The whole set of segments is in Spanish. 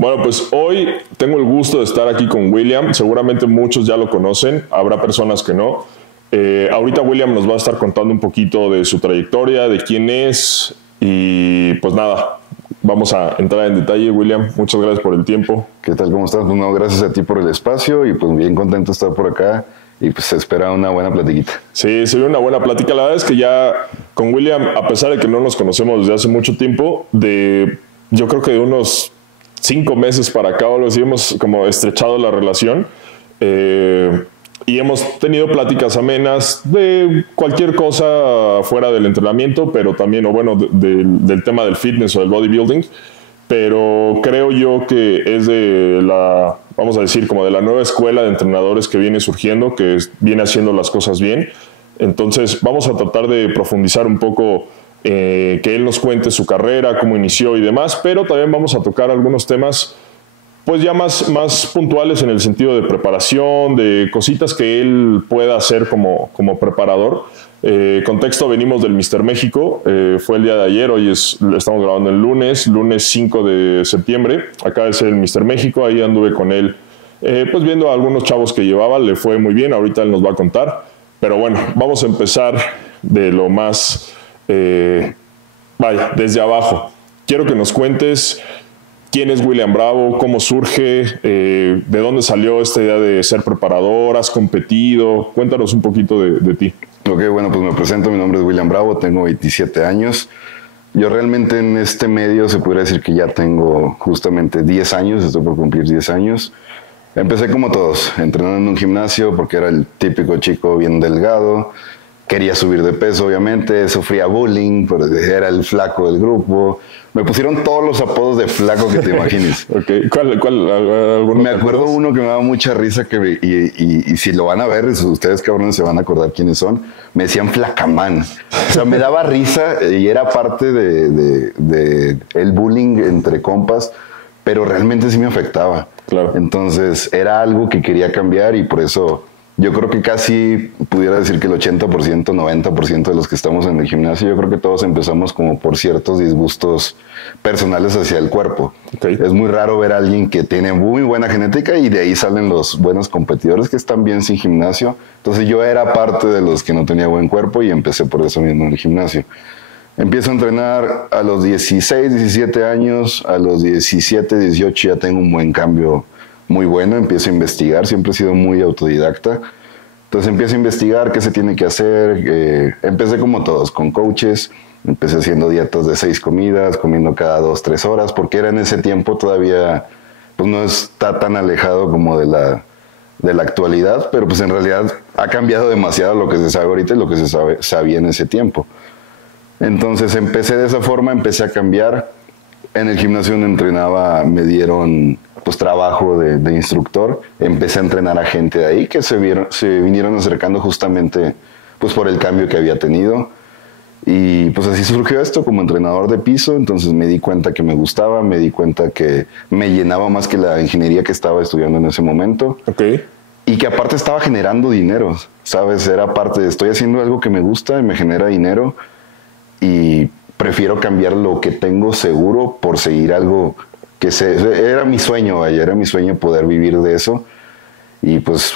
Bueno, pues hoy tengo el gusto de estar aquí con William. Seguramente muchos ya lo conocen, habrá personas que no. Ahorita William nos va a estar contando un poquito de su trayectoria, de quién es y pues nada, vamos a entrar en detalle. William, muchas gracias por el tiempo. ¿Qué tal? ¿Cómo estás? Pues no, gracias a ti por el espacio y pues bien contento de estar por acá y pues se espera una buena platiquita. Sí, se ve una buena plática. La verdad es que ya con William, a pesar de que no nos conocemos desde hace mucho tiempo, yo creo que de unos 5 meses para acá o lo así, hemos como estrechado la relación y hemos tenido pláticas amenas de cualquier cosa fuera del entrenamiento, pero también, o bueno, del tema del fitness o del bodybuilding. Pero creo yo que es de la, vamos a decir, como de la nueva escuela de entrenadores que viene surgiendo, que viene haciendo las cosas bien. Entonces vamos a tratar de profundizar un poco, que él nos cuente su carrera, cómo inició y demás, pero también vamos a tocar algunos temas pues ya más puntuales en el sentido de preparación, de cositas que él pueda hacer como preparador. Contexto, venimos del Mr. México, fue el día de ayer, hoy estamos grabando el lunes 5 de septiembre, acá es el Mr. México, ahí anduve con él, pues viendo a algunos chavos que llevaba, le fue muy bien, ahorita él nos va a contar, pero bueno, vamos a empezar de lo más, desde abajo. Quiero que nos cuentes quién es William Bravo, cómo surge, de dónde salió esta idea de ser preparador, has competido, cuéntanos un poquito de ti. Ok, bueno, pues me presento, mi nombre es William Bravo, tengo 27 años. Yo realmente en este medio se podría decir que ya tengo justamente 10 años, estoy por cumplir 10 años. Empecé como todos, entrenando en un gimnasio porque era el típico chico bien delgado, quería subir de peso obviamente, sufría bullying, era el flaco del grupo. Me pusieron todos los apodos de flaco que te imagines. Okay. ¿Cuál me acuerdo uno que me daba mucha risa y si lo van a ver, ustedes cabrones se van a acordar quiénes son. Me decían Flacamán. O sea, me daba risa y era parte de el bullying entre compas, pero realmente sí me afectaba. Claro. Entonces era algo que quería cambiar y por eso yo creo que casi pudiera decir que el 80%, 90% de los que estamos en el gimnasio, yo creo que todos empezamos como por ciertos disgustos personales hacia el cuerpo. Okay. Es muy raro ver a alguien que tiene muy buena genética y de ahí salen los buenos competidores que están bien sin gimnasio. Entonces yo era parte de los que no tenía buen cuerpo y empecé por eso mismo en el gimnasio. Empiezo a entrenar a los 16, 17 años, a los 17, 18 ya tengo un buen cambio muy bueno, empiezo a investigar, siempre he sido muy autodidacta. Entonces empiezo a investigar qué se tiene que hacer. Empecé como todos, con coaches, empecé haciendo dietas de 6 comidas, comiendo cada 2, 3 horas, porque era en ese tiempo todavía, pues no está tan alejado como de la actualidad, pero pues en realidad ha cambiado demasiado lo que se sabe ahorita y lo que se sabía en ese tiempo. Entonces empecé de esa forma, empecé a cambiar. En el gimnasio donde entrenaba me dieron pues trabajo de instructor, empecé a entrenar a gente de ahí que se vinieron acercando justamente pues por el cambio que había tenido y pues así surgió esto como entrenador de piso. Entonces me di cuenta que me gustaba, me di cuenta que me llenaba más que la ingeniería que estaba estudiando en ese momento. Okay. Y que aparte estaba generando dinero, ¿sabes? Era parte de, estoy haciendo algo que me gusta y me genera dinero y prefiero cambiar lo que tengo seguro por seguir algo que era mi sueño, era mi sueño poder vivir de eso. Y pues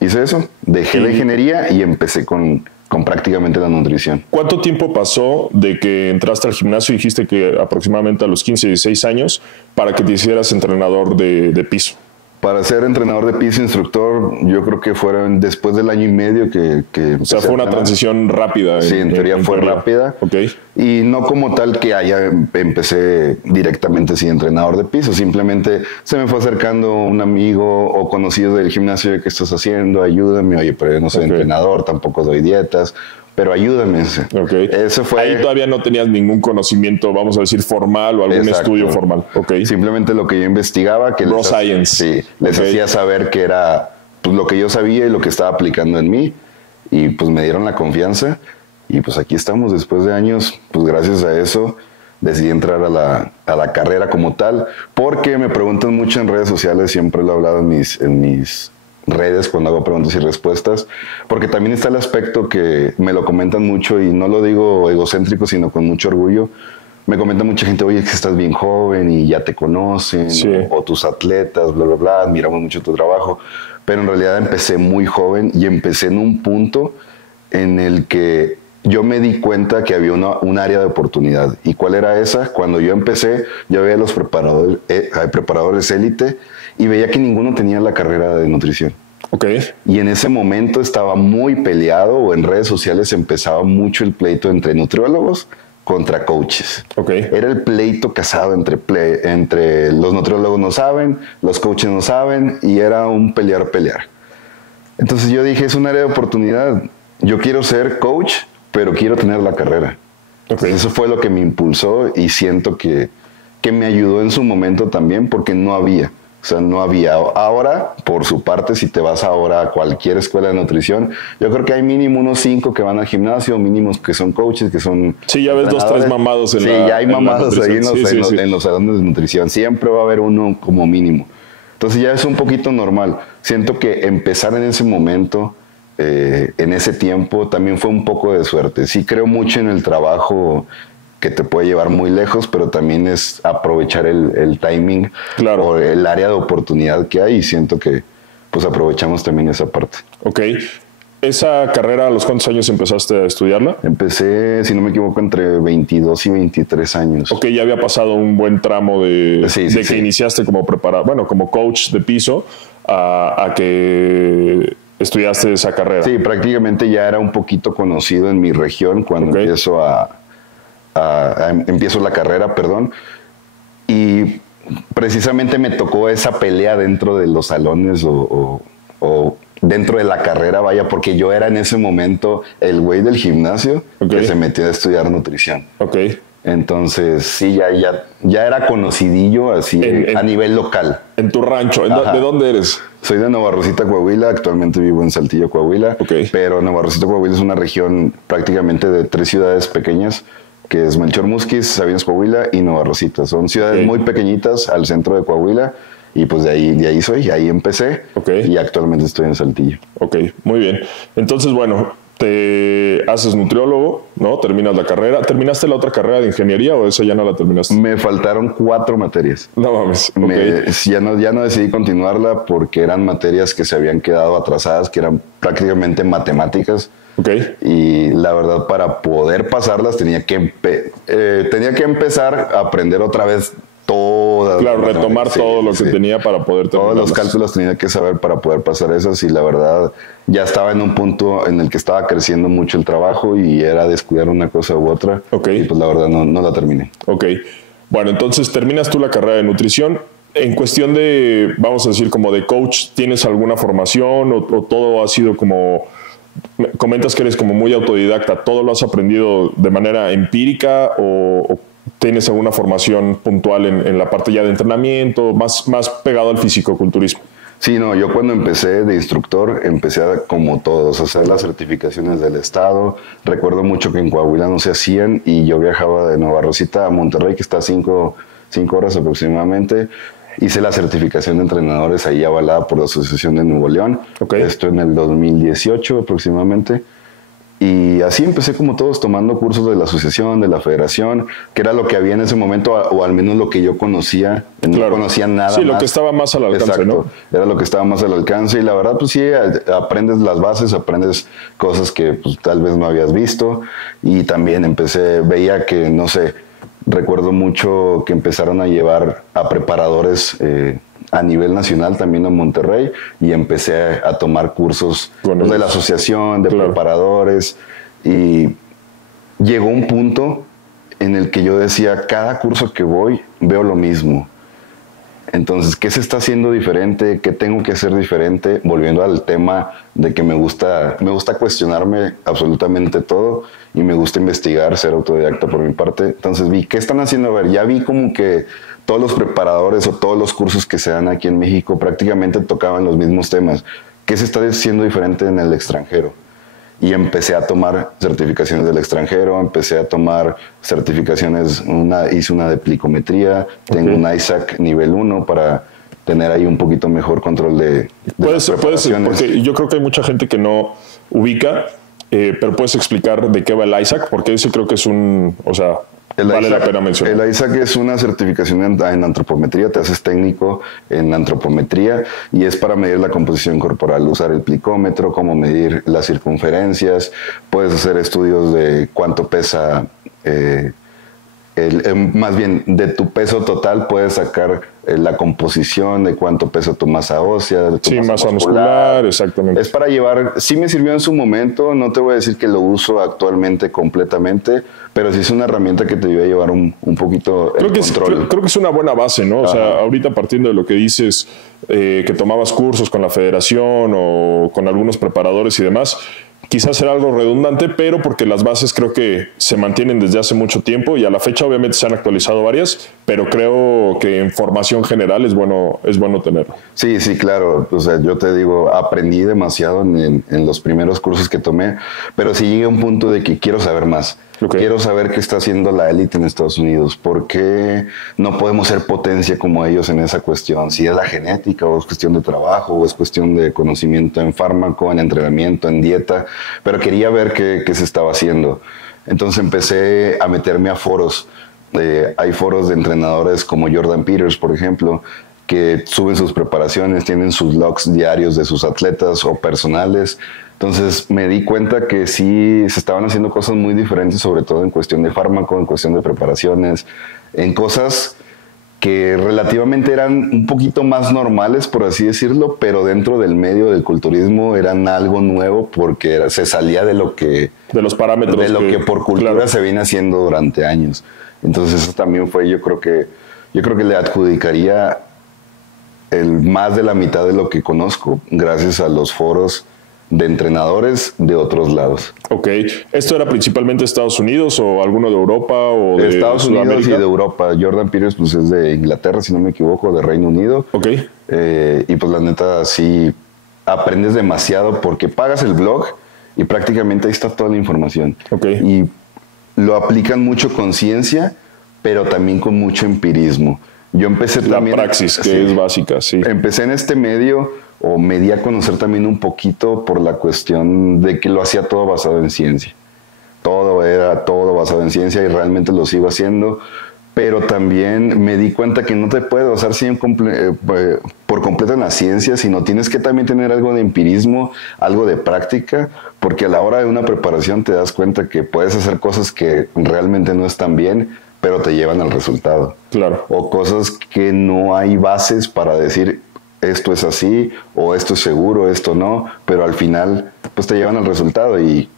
hice eso, dejé la ingeniería y empecé con prácticamente la nutrición. ¿Cuánto tiempo pasó de que entraste al gimnasio? Dijiste que aproximadamente a los 15, 16 años, para que te hicieras entrenador de piso. Para ser entrenador de piso, instructor, yo creo que fueron después del año y medio que o sea, fue una transición rápida. Sí, en teoría fue rápida. Okay. Y no como tal que empecé directamente sin entrenador de piso. Simplemente se me fue acercando un amigo o conocido del gimnasio de qué estás haciendo, ayúdame. Oye, pero yo no soy entrenador, tampoco doy dietas, pero ayúdame. Okay. Eso fue. Ahí todavía no tenías ningún conocimiento, vamos a decir, formal o algún estudio formal. Okay. Simplemente lo que yo investigaba, que les hacía saber que era pues, lo que yo sabía y lo que estaba aplicando en mí. Y pues me dieron la confianza. Y pues aquí estamos después de años, pues gracias a eso decidí entrar a la carrera como tal, porque me preguntan mucho en redes sociales, siempre lo he hablado en mis redes cuando hago preguntas y respuestas, porque también está el aspecto que me lo comentan mucho y no lo digo egocéntrico, sino con mucho orgullo. me comenta mucha gente, oye, es que estás bien joven y ya te conocen, Sí. o tus atletas, bla, bla, bla, admiramos mucho tu trabajo. Pero en realidad empecé muy joven y empecé en un punto en el que yo me di cuenta que había un área de oportunidad. ¿Y cuál era esa? Cuando yo empecé, yo veía a los preparadores élite y veía que ninguno tenía la carrera de nutrición. Ok. Y en ese momento estaba muy peleado, o en redes sociales empezaba mucho el pleito entre nutriólogos contra coaches. Ok. Era el pleito casado entre los nutriólogos no saben, los coaches no saben, y era un pelear. Entonces yo dije, es un área de oportunidad. Yo quiero ser coach, pero quiero tener la carrera. Ok. Eso fue lo que me impulsó y siento que me ayudó en su momento también, porque no había. O sea, no había. Ahora, por su parte, si te vas ahora a cualquier escuela de nutrición, yo creo que hay mínimo unos 5 que van al gimnasio, mínimos que son coaches, que son... Sí, ya ves 2, 3 mamados en sí, la... ya hay mamados ahí en los salones de nutrición. Siempre va a haber uno como mínimo. Entonces ya es un poquito normal. Siento que empezar en ese momento, en ese tiempo, también fue un poco de suerte. Sí creo mucho en el trabajo que te puede llevar muy lejos, pero también es aprovechar el timing, Claro. o el área de oportunidad que hay, y siento que pues aprovechamos también esa parte. Ok. ¿Esa carrera a los cuántos años empezaste a estudiarla? Empecé, si no me equivoco, entre 22 y 23 años. Ok, ya había pasado un buen tramo de que iniciaste como como coach de piso a que estudiaste esa carrera. Sí, prácticamente ya era un poquito conocido en mi región cuando empiezo la carrera, y precisamente me tocó esa pelea dentro de los salones o dentro de la carrera, vaya, porque yo era en ese momento el güey del gimnasio que se metió a estudiar nutrición. Ok. Entonces, sí, ya era conocidillo así a nivel local. En tu rancho. ¿De dónde eres? Soy de Nueva Rosita, Coahuila. Actualmente vivo en Saltillo, Coahuila. Okay. Pero Nueva Rosita, Coahuila es una región prácticamente de 3 ciudades pequeñas, que es Melchor Musquis, Sabinas, Coahuila y Nueva Rosita. Son ciudades muy pequeñitas al centro de Coahuila. Y pues de ahí soy, ahí empecé. Y actualmente estoy en Saltillo. Ok, muy bien. Entonces, bueno, te haces nutriólogo, ¿no? Terminas la carrera. ¿Terminaste la otra carrera de ingeniería o esa ya no la terminaste? Me faltaron 4 materias. No mames. Ya no decidí continuarla porque eran materias que se habían quedado atrasadas, que eran prácticamente matemáticas. Okay. Y la verdad, para poder pasarlas tenía que empezar a aprender otra vez todas. Claro, retomar todo lo que tenía para poder terminar. Todos los cálculos tenía que saber para poder pasar esas, y la verdad ya estaba en un punto en el que estaba creciendo mucho el trabajo y era descuidar una cosa u otra. Y pues la verdad no la terminé. Ok. Bueno, entonces terminas tú la carrera de nutrición. En cuestión de, vamos a decir, como de coach, ¿tienes alguna formación o todo ha sido como... Comentas que eres como muy autodidacta, ¿todo lo has aprendido de manera empírica o tienes alguna formación puntual en la parte ya de entrenamiento, más pegado al fisicoculturismo? Sí, no, yo cuando empecé de instructor, empecé como todos, a hacer las certificaciones del estado. Recuerdo mucho que en Coahuila no se hacían y yo viajaba de Nueva Rosita a Monterrey, que está a 5 horas aproximadamente. Hice la certificación de entrenadores ahí avalada por la Asociación de Nuevo León. Esto en el 2018 aproximadamente. Y así empecé como todos, tomando cursos de la asociación, de la federación, que era lo que había en ese momento, o al menos lo que yo conocía. No conocía nada más. Sí, lo que estaba más al alcance. Exacto, ¿no? Era lo que estaba más al alcance. Y la verdad, pues sí, aprendes las bases, aprendes cosas que pues, tal vez no habías visto. Y también veía que, no sé, recuerdo mucho que empezaron a llevar a preparadores a nivel nacional también en Monterrey, y empecé a tomar cursos de la asociación, de preparadores, y llegó un punto en el que yo decía, cada curso que voy veo lo mismo. Entonces, ¿qué se está haciendo diferente? ¿Qué tengo que hacer diferente? Volviendo al tema de que me gusta cuestionarme absolutamente todo y me gusta investigar, ser autodidacta por mi parte. Entonces vi, ¿qué están haciendo? A ver, ya vi como que todos los preparadores o todos los cursos que se dan aquí en México prácticamente tocaban los mismos temas. ¿Qué se está haciendo diferente en el extranjero? Y empecé a tomar certificaciones del extranjero, empecé a tomar certificaciones, hice una de plicometría, tengo un ISAC nivel 1 para tener ahí un poquito mejor control de puede ser, porque yo creo que hay mucha gente que no ubica, pero puedes explicar de qué va el ISAC, porque ese creo que es vale la pena mencionar. El ISAC es una certificación en antropometría, te haces técnico en antropometría y es para medir la composición corporal, usar el plicómetro, cómo medir las circunferencias, puedes hacer estudios de cuánto pesa, más bien de tu peso total puedes sacar la composición de cuánto pesa tu masa ósea, de tu masa muscular, exactamente. Es para llevar, sí me sirvió en su momento, no te voy a decir que lo uso actualmente completamente, pero sí es una herramienta que te ayuda a llevar un poquito el control. Creo que es una buena base, ¿no? O sea, ahorita partiendo de lo que dices, que tomabas cursos con la federación o con algunos preparadores y demás, quizás será algo redundante, pero porque las bases creo que se mantienen desde hace mucho tiempo y a la fecha obviamente se han actualizado varias, pero creo que en formación general es bueno tenerlo. Sí, claro. O sea, yo te digo, aprendí demasiado en los primeros cursos que tomé, pero sí llegué a un punto de que quiero saber más. Okay. Quiero saber qué está haciendo la élite en Estados Unidos. ¿Por qué no podemos ser potencia como ellos en esa cuestión? Si es la genética o es cuestión de trabajo o es cuestión de conocimiento en fármaco, en entrenamiento, en dieta. Pero quería ver qué se estaba haciendo. Entonces empecé a meterme a foros. Hay foros de entrenadores como Jordan Peters, por ejemplo, que suben sus preparaciones, tienen sus logs diarios de sus atletas o personales. Entonces me di cuenta que sí se estaban haciendo cosas muy diferentes, sobre todo en cuestión de fármaco, en cuestión de preparaciones, en cosas que relativamente eran un poquito más normales, por así decirlo, pero dentro del medio del culturismo eran algo nuevo porque se salía de lo que... De los parámetros. De lo que por cultura se viene haciendo durante años. Entonces eso también fue, yo creo que le adjudicaría más de la mitad de lo que conozco gracias a los foros de entrenadores de otros lados. Ok. ¿Esto era principalmente Estados Unidos o alguno de Europa o de Estados Unidos y de Europa? Jordan Peters pues es de Inglaterra, si no me equivoco, de Reino Unido. Ok. Y pues la neta sí aprendes demasiado porque pagas el blog y prácticamente ahí está toda la información. Ok. Y lo aplican mucho con ciencia, pero también con mucho empirismo. Yo empecé también... La praxis, que es básica, sí. Empecé en este medio, o me di a conocer también un poquito por la cuestión de que lo hacía todo basado en ciencia. Todo basado en ciencia y realmente lo sigo haciendo, pero también me di cuenta que no te puedes basar por completo en la ciencia, sino tienes que también tener algo de empirismo, algo de práctica, porque a la hora de una preparación te das cuenta que puedes hacer cosas que realmente no están bien, pero te llevan al resultado. Claro. O cosas que no hay bases para decir esto es así, o esto es seguro, esto no, pero al final pues te llevan al resultado y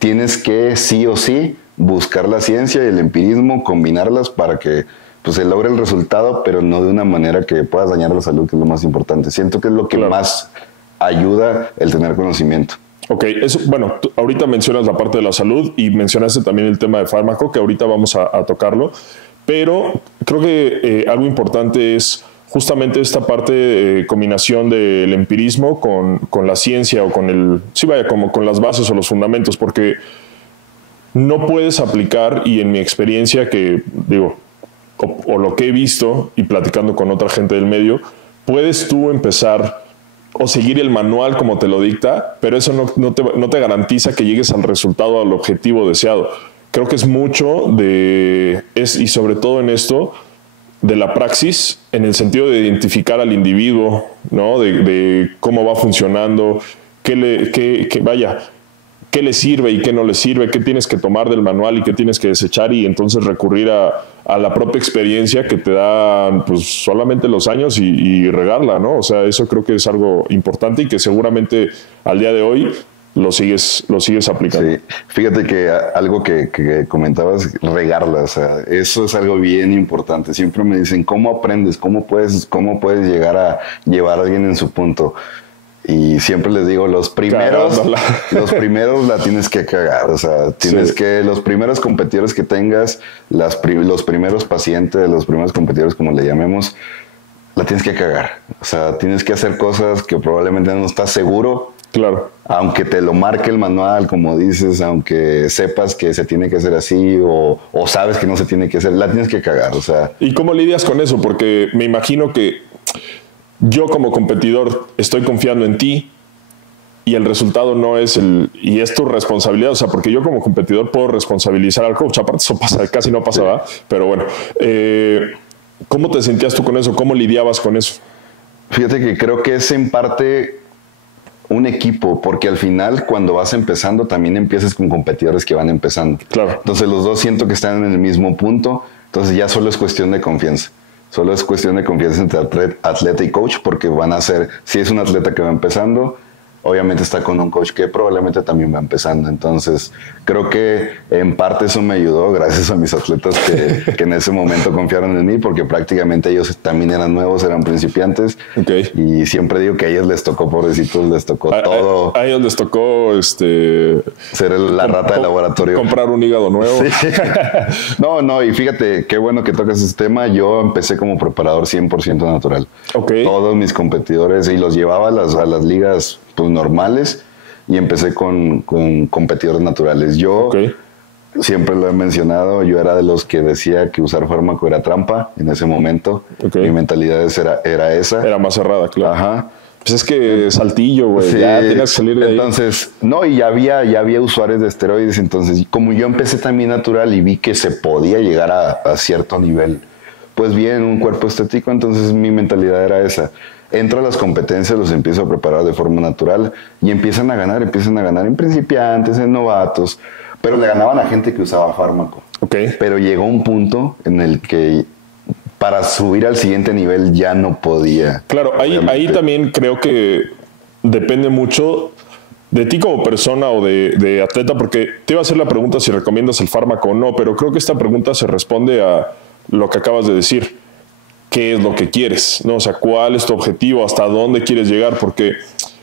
tienes que sí o sí buscar la ciencia y el empirismo, combinarlas para que pues, se logre el resultado, pero no de una manera que puedas dañar la salud, que es lo más importante. Siento que es lo que más ayuda el tener conocimiento. Ok, eso, bueno, ahorita mencionas la parte de la salud y mencionaste también el tema de fármaco, que ahorita vamos a tocarlo, pero creo que algo importante es justamente esta parte de combinación del empirismo con la ciencia o como con las bases o los fundamentos, porque no puedes aplicar, y en mi experiencia que digo, o lo que he visto y platicando con otra gente del medio, puedes tú empezar o seguir el manual como te lo dicta, pero eso no te garantiza que llegues al resultado, al objetivo deseado. Creo que es mucho y sobre todo en esto, de la praxis, en el sentido de identificar al individuo, ¿no? De cómo va funcionando, qué le sirve y qué no le sirve, qué tienes que tomar del manual y qué tienes que desechar, y entonces recurrir a la propia experiencia que te da pues, solamente los años y regarla, ¿no? O sea, eso creo que es algo importante y que seguramente al día de hoy lo sigues aplicando. Sí, fíjate que algo que comentabas, regarla, o sea, eso es algo bien importante. Siempre me dicen, ¿cómo aprendes? ¿Cómo puedes llegar a llevar a alguien en su punto? Y siempre les digo, los primeros la tienes que cagar, o sea, los primeros competidores que tengas, los primeros pacientes, los primeros competidores, como le llamemos, la tienes que cagar. O sea, tienes que hacer cosas que probablemente no estás seguro. Claro. Aunque te lo marque el manual, como dices, aunque sepas que se tiene que hacer así o sabes que no se tiene que hacer, la tienes que cagar, o sea. ¿Y cómo lidias con eso? Porque me imagino que yo como competidor estoy confiando en ti y el resultado no es y es tu responsabilidad, o sea, porque yo como competidor puedo responsabilizar al coach, aparte eso pasa, casi no pasaba, pero bueno, ¿cómo te sentías tú con eso? ¿Cómo lidiabas con eso? Fíjate que creo que es en parte un equipo, porque al final cuando vas empezando también empiezas con competidores que van empezando. Claro. Entonces los dos siento que están en el mismo punto, entonces ya solo es cuestión de confianza. Solo es cuestión de confianza entre atleta y coach, porque van a ser, si es un atleta que va empezando, obviamente está con un coach que probablemente también va empezando. Entonces, creo que en parte eso me ayudó, gracias a mis atletas que en ese momento confiaron en mí, porque prácticamente ellos también eran nuevos, eran principiantes. Okay. Y siempre digo que a ellos les tocó, pobrecitos, les tocó todo. A ellos les tocó ser la rata de laboratorio. Comprar un hígado nuevo. Sí. No, y fíjate, qué bueno que tocas ese tema. Yo empecé como preparador 100% natural. Okay. Todos mis competidores, y los llevaba a las ligas pues normales, y empecé con competidores naturales. Yo siempre lo he mencionado, yo era de los que decía que usar fármaco era trampa en ese momento. Mi mentalidad era esa. Era más cerrada, claro. Ajá. Pues es que Saltillo, güey, sí, ya tenías que salir de ahí. Entonces, no, y ya había usuarios de esteroides, entonces como yo empecé también natural y vi que se podía llegar a cierto nivel, pues bien, un cuerpo estético, entonces mi mentalidad era esa. Entro a las competencias, los empiezo a preparar de forma natural y empiezan a ganar en principiantes, en novatos, pero le ganaban a gente que usaba fármaco. Pero llegó un punto en el que para subir al siguiente nivel ya no podía. Claro, ahí también creo que depende mucho de ti como persona o de atleta, porque te iba a hacer la pregunta si recomiendas el fármaco o no, pero creo que esta pregunta se responde a lo que acabas de decir. ¿Qué es lo que quieres? ¿No? O sea, ¿cuál es tu objetivo? ¿Hasta dónde quieres llegar? Porque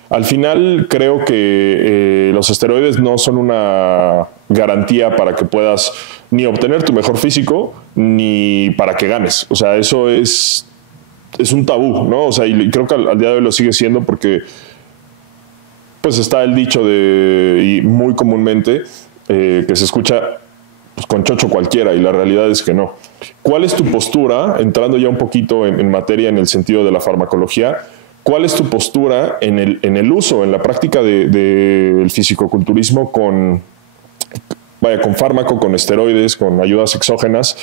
al final creo que los esteroides no son una garantía para que puedas ni obtener tu mejor físico, ni para que ganes. O sea, eso es un tabú, ¿no? O sea, y creo que al día de hoy lo sigue siendo porque pues está el dicho y muy comúnmente que se escucha pues, con chocho cualquiera, y la realidad es que no. ¿Cuál es tu postura, entrando ya un poquito en materia en el sentido de la farmacología, cuál es tu postura en el uso, en la práctica del fisicoculturismo con fármaco, con esteroides, con ayudas exógenas,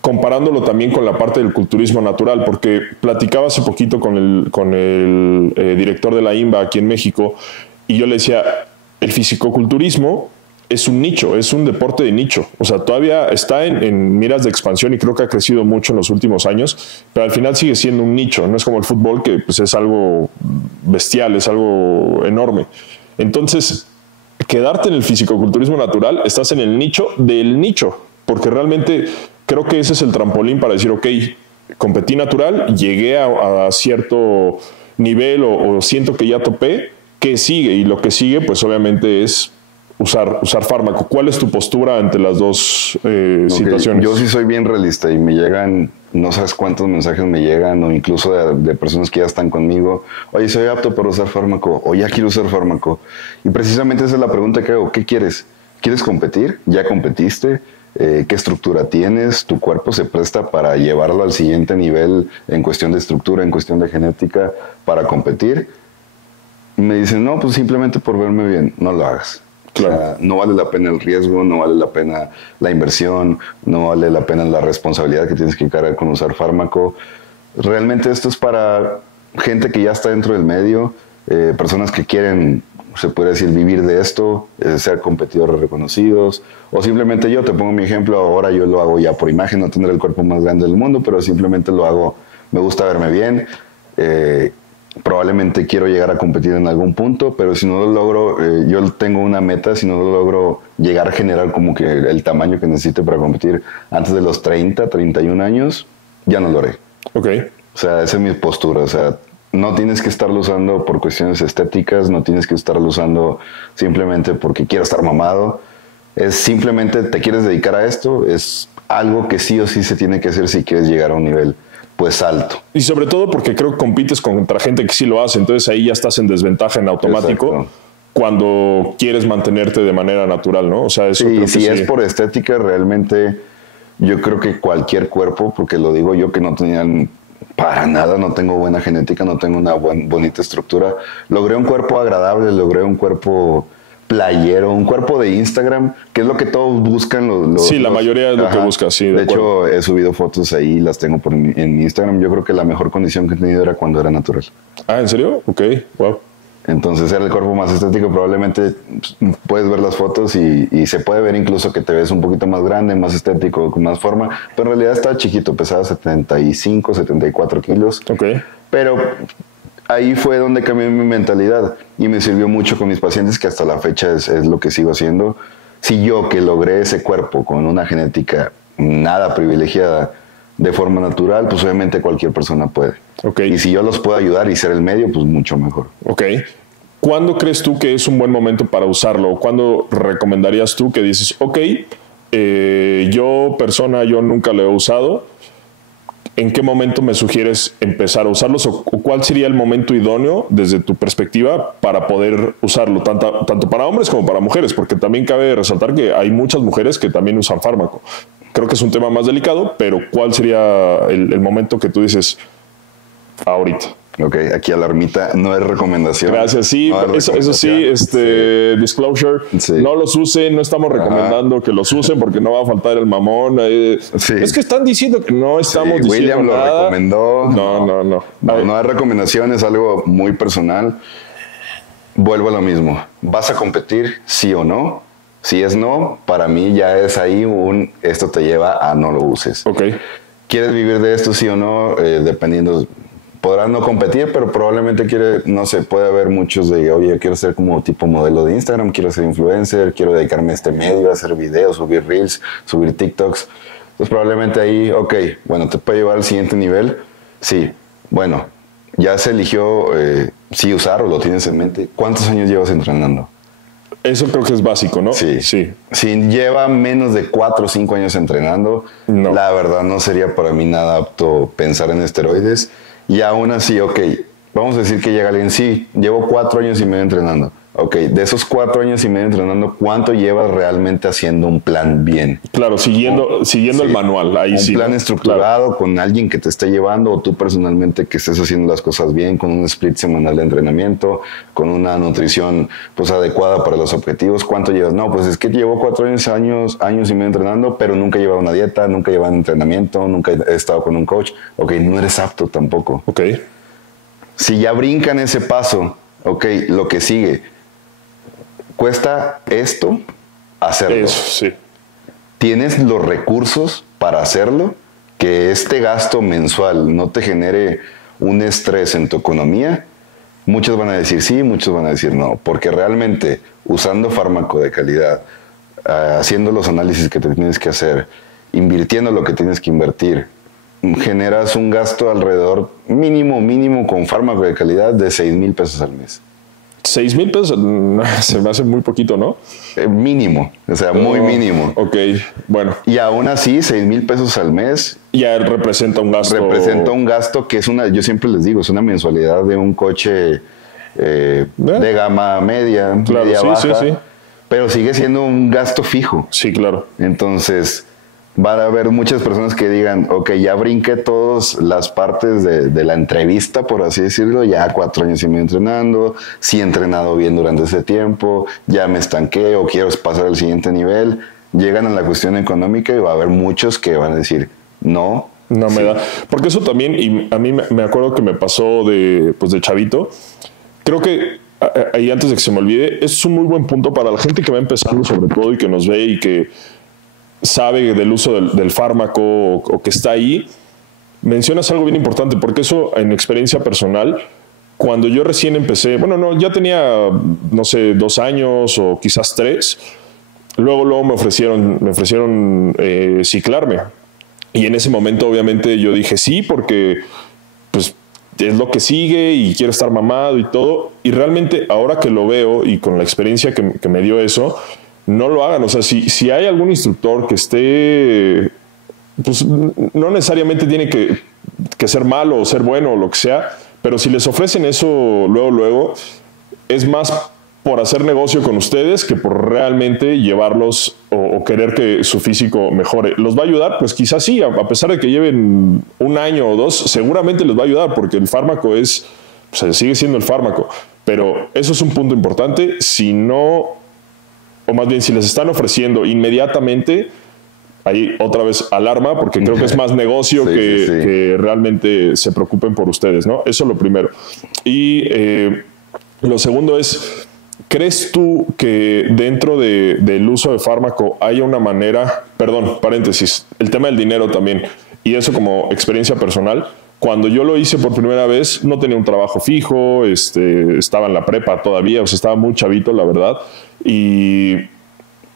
comparándolo también con la parte del culturismo natural? Porque platicaba hace poquito con el director de la INBA aquí en México, y yo le decía, el fisicoculturismo es un nicho, es un deporte de nicho. O sea, todavía está en miras de expansión y creo que ha crecido mucho en los últimos años, pero al final sigue siendo un nicho. No es como el fútbol, que pues, es algo bestial, es algo enorme. Entonces, quedarte en el fisicoculturismo natural, estás en el nicho del nicho, porque realmente creo que ese es el trampolín para decir, ok, competí natural, llegué a cierto nivel o siento que ya topé, ¿qué sigue? Y lo que sigue, pues obviamente es usar fármaco. ¿Cuál es tu postura ante las dos situaciones? Yo sí soy bien realista y me llegan, no sabes cuántos mensajes me llegan, o incluso de personas que ya están conmigo. Oye, soy apto para usar fármaco, o ya quiero usar fármaco. Y precisamente esa es la pregunta que hago. ¿Qué quieres? ¿Quieres competir? ¿Ya competiste? ¿Qué estructura tienes? ¿Tu cuerpo se presta para llevarlo al siguiente nivel en cuestión de estructura, en cuestión de genética, para competir? Y me dicen, no, pues simplemente por verme bien. No lo hagas. Claro. O sea, no vale la pena el riesgo, no vale la pena la inversión, no vale la pena la responsabilidad que tienes que cargar con usar fármaco. Realmente esto es para gente que ya está dentro del medio, personas que quieren, se puede decir, vivir de esto, ser competidores reconocidos, o simplemente yo, te pongo mi ejemplo, ahora yo lo hago ya por imagen, no tendré el cuerpo más grande del mundo, pero simplemente lo hago, me gusta verme bien, probablemente quiero llegar a competir en algún punto, pero si no lo logro, yo tengo una meta, si no lo logro llegar a generar como que el tamaño que necesite para competir antes de los 30, 31 años, ya no lo haré. Okay. O sea, esa es mi postura, o sea, no tienes que estarlo usando por cuestiones estéticas, no tienes que estarlo usando simplemente porque quiero estar mamado, es simplemente te quieres dedicar a esto, es algo que sí o sí se tiene que hacer si quieres llegar a un nivel pues alto. Y sobre todo porque creo que compites contra gente que sí lo hace, entonces ahí ya estás en desventaja en automático. Exacto. Cuando quieres mantenerte de manera natural, ¿no? O sea, eso sí, creo que si es por estética, realmente yo creo que cualquier cuerpo, porque lo digo yo que no tenía Para nada, no tengo buena genética, no tengo una bonita estructura. Logré un cuerpo agradable, logré un cuerpo playero, un cuerpo de Instagram, que es lo que todos buscan. Sí, la mayoría es lo que busca, sí. De hecho, he subido fotos ahí, las tengo en Instagram. Yo creo que la mejor condición que he tenido era cuando era natural. Ah, ¿en serio? Ok, wow. Entonces era el cuerpo más estético. Probablemente puedes ver las fotos y se puede ver incluso que te ves un poquito más grande, más estético, con más forma. Pero en realidad estaba chiquito, pesaba 75, 74 kilos. Ok. Pero ahí fue donde cambié mi mentalidad y me sirvió mucho con mis pacientes, que hasta la fecha es lo que sigo haciendo. Si yo, que logré ese cuerpo con una genética nada privilegiada de forma natural, pues obviamente cualquier persona puede. Okay. Y si yo los puedo ayudar y ser el medio, pues mucho mejor. Ok. ¿Cuándo crees tú que es un buen momento para usarlo? ¿Cuándo recomendarías tú que dices, ok, yo nunca lo he usado? ¿En qué momento me sugieres empezar a usarlos? ¿O cuál sería el momento idóneo desde tu perspectiva para poder usarlo, tanto para hombres como para mujeres? Porque también cabe resaltar que hay muchas mujeres que también usan fármaco. Creo que es un tema más delicado, pero ¿cuál sería el momento que tú dices ahorita? Ok, aquí alarmita, no es recomendación. Gracias, sí, no eso sí, disclosure, sí. No los usen, no estamos recomendando que los usen porque no va a faltar el mamón. Sí. Es que están diciendo que no estamos diciendo William nada. Lo recomendó. No es recomendación, es algo muy personal. Vuelvo a lo mismo, ¿vas a competir sí o no? Si es no, para mí ya es ahí esto te lleva a no lo uses. Ok. ¿Quieres vivir de esto sí o no? Dependiendo... Podrás no competir, pero probablemente puede haber muchos de, oye, quiero ser como tipo modelo de Instagram, quiero ser influencer, quiero dedicarme a este medio, a hacer videos, subir reels, subir TikToks. Entonces probablemente ahí, ok, bueno, te puede llevar al siguiente nivel. Sí, bueno, ya se eligió sí usar o lo tienes en mente. ¿Cuántos años llevas entrenando? Eso creo que es básico, ¿no? Sí. Si lleva menos de 4 o 5 años entrenando, no. La verdad no sería para mí nada apto pensar en esteroides. Y aún así, ok, vamos a decir que llega alguien, sí, llevo 4 años y medio entrenando. Ok, de esos 4 años y medio entrenando, ¿cuánto llevas realmente haciendo un plan bien? Claro, siguiendo el manual. Ahí un plan estructurado, con alguien que te esté llevando, o tú personalmente que estés haciendo las cosas bien, con un split semanal de entrenamiento, con una nutrición pues adecuada para los objetivos. ¿Cuánto llevas? No, pues es que llevo 4 años y medio entrenando, pero nunca he llevado una dieta, nunca he llevado entrenamiento, nunca he estado con un coach. Ok, no eres apto tampoco. Ok. Si ya brincan ese paso, ok, lo que sigue... Cuesta esto hacerlo. Eso, sí. ¿Tienes los recursos para hacerlo? Que este gasto mensual no te genere un estrés en tu economía. Muchos van a decir sí, muchos van a decir no. Porque realmente usando fármaco de calidad, haciendo los análisis que te tienes que hacer, invirtiendo lo que tienes que invertir, generas un gasto alrededor mínimo con fármaco de calidad de 6,000 pesos al mes. 6,000 pesos se me hace muy poquito, ¿no? Mínimo, o sea, muy mínimo. Ok, bueno. Y aún así, 6,000 pesos al mes. Ya representa un gasto. Representa un gasto que es yo siempre les digo, es una mensualidad de un coche de gama media, claro, media baja. Sí. Pero sigue siendo un gasto fijo. Sí, claro. Entonces... van a haber muchas personas que digan, ok, ya brinqué todas las partes de la entrevista, por así decirlo, ya 4 años y medio entrenando, sí he entrenado bien durante ese tiempo, ya me estanqué o quiero pasar al siguiente nivel. Llegan a la cuestión económica y va a haber muchos que van a decir, no. No me da. Porque eso también, y a mí me acuerdo que me pasó de chavito, creo que ahí antes de que se me olvide, es un muy buen punto para la gente que va empezando sobre todo y que nos ve y que sabe del uso del fármaco o que está ahí. Mencionas algo bien importante, porque eso en experiencia personal, cuando yo recién empecé, ya tenía, 2 años o quizás 3, luego me ofrecieron ciclarme. Y en ese momento obviamente yo dije sí, porque pues es lo que sigue y quiero estar mamado y todo. Y realmente ahora que lo veo y con la experiencia que me dio eso, no lo hagan. O sea, si hay algún instructor que esté, pues no necesariamente tiene que ser malo o ser bueno o lo que sea, pero si les ofrecen eso luego, es más por hacer negocio con ustedes que por realmente llevarlos o querer que su físico mejore. ¿Los va a ayudar? Pues quizás sí, a pesar de que lleven 1 año o 2, seguramente les va a ayudar porque el fármaco sigue siendo el fármaco. Pero eso es un punto importante. Si no, o más bien si les están ofreciendo inmediatamente, ahí otra vez alarma, porque creo que es más negocio que realmente se preocupen por ustedes, ¿no? Eso es lo primero. Y lo segundo es, ¿crees tú que dentro del uso de fármaco haya una manera, perdón, paréntesis, el tema del dinero también, y eso como experiencia personal? Cuando yo lo hice por primera vez, no tenía un trabajo fijo, estaba en la prepa todavía, o sea, estaba muy chavito, la verdad, y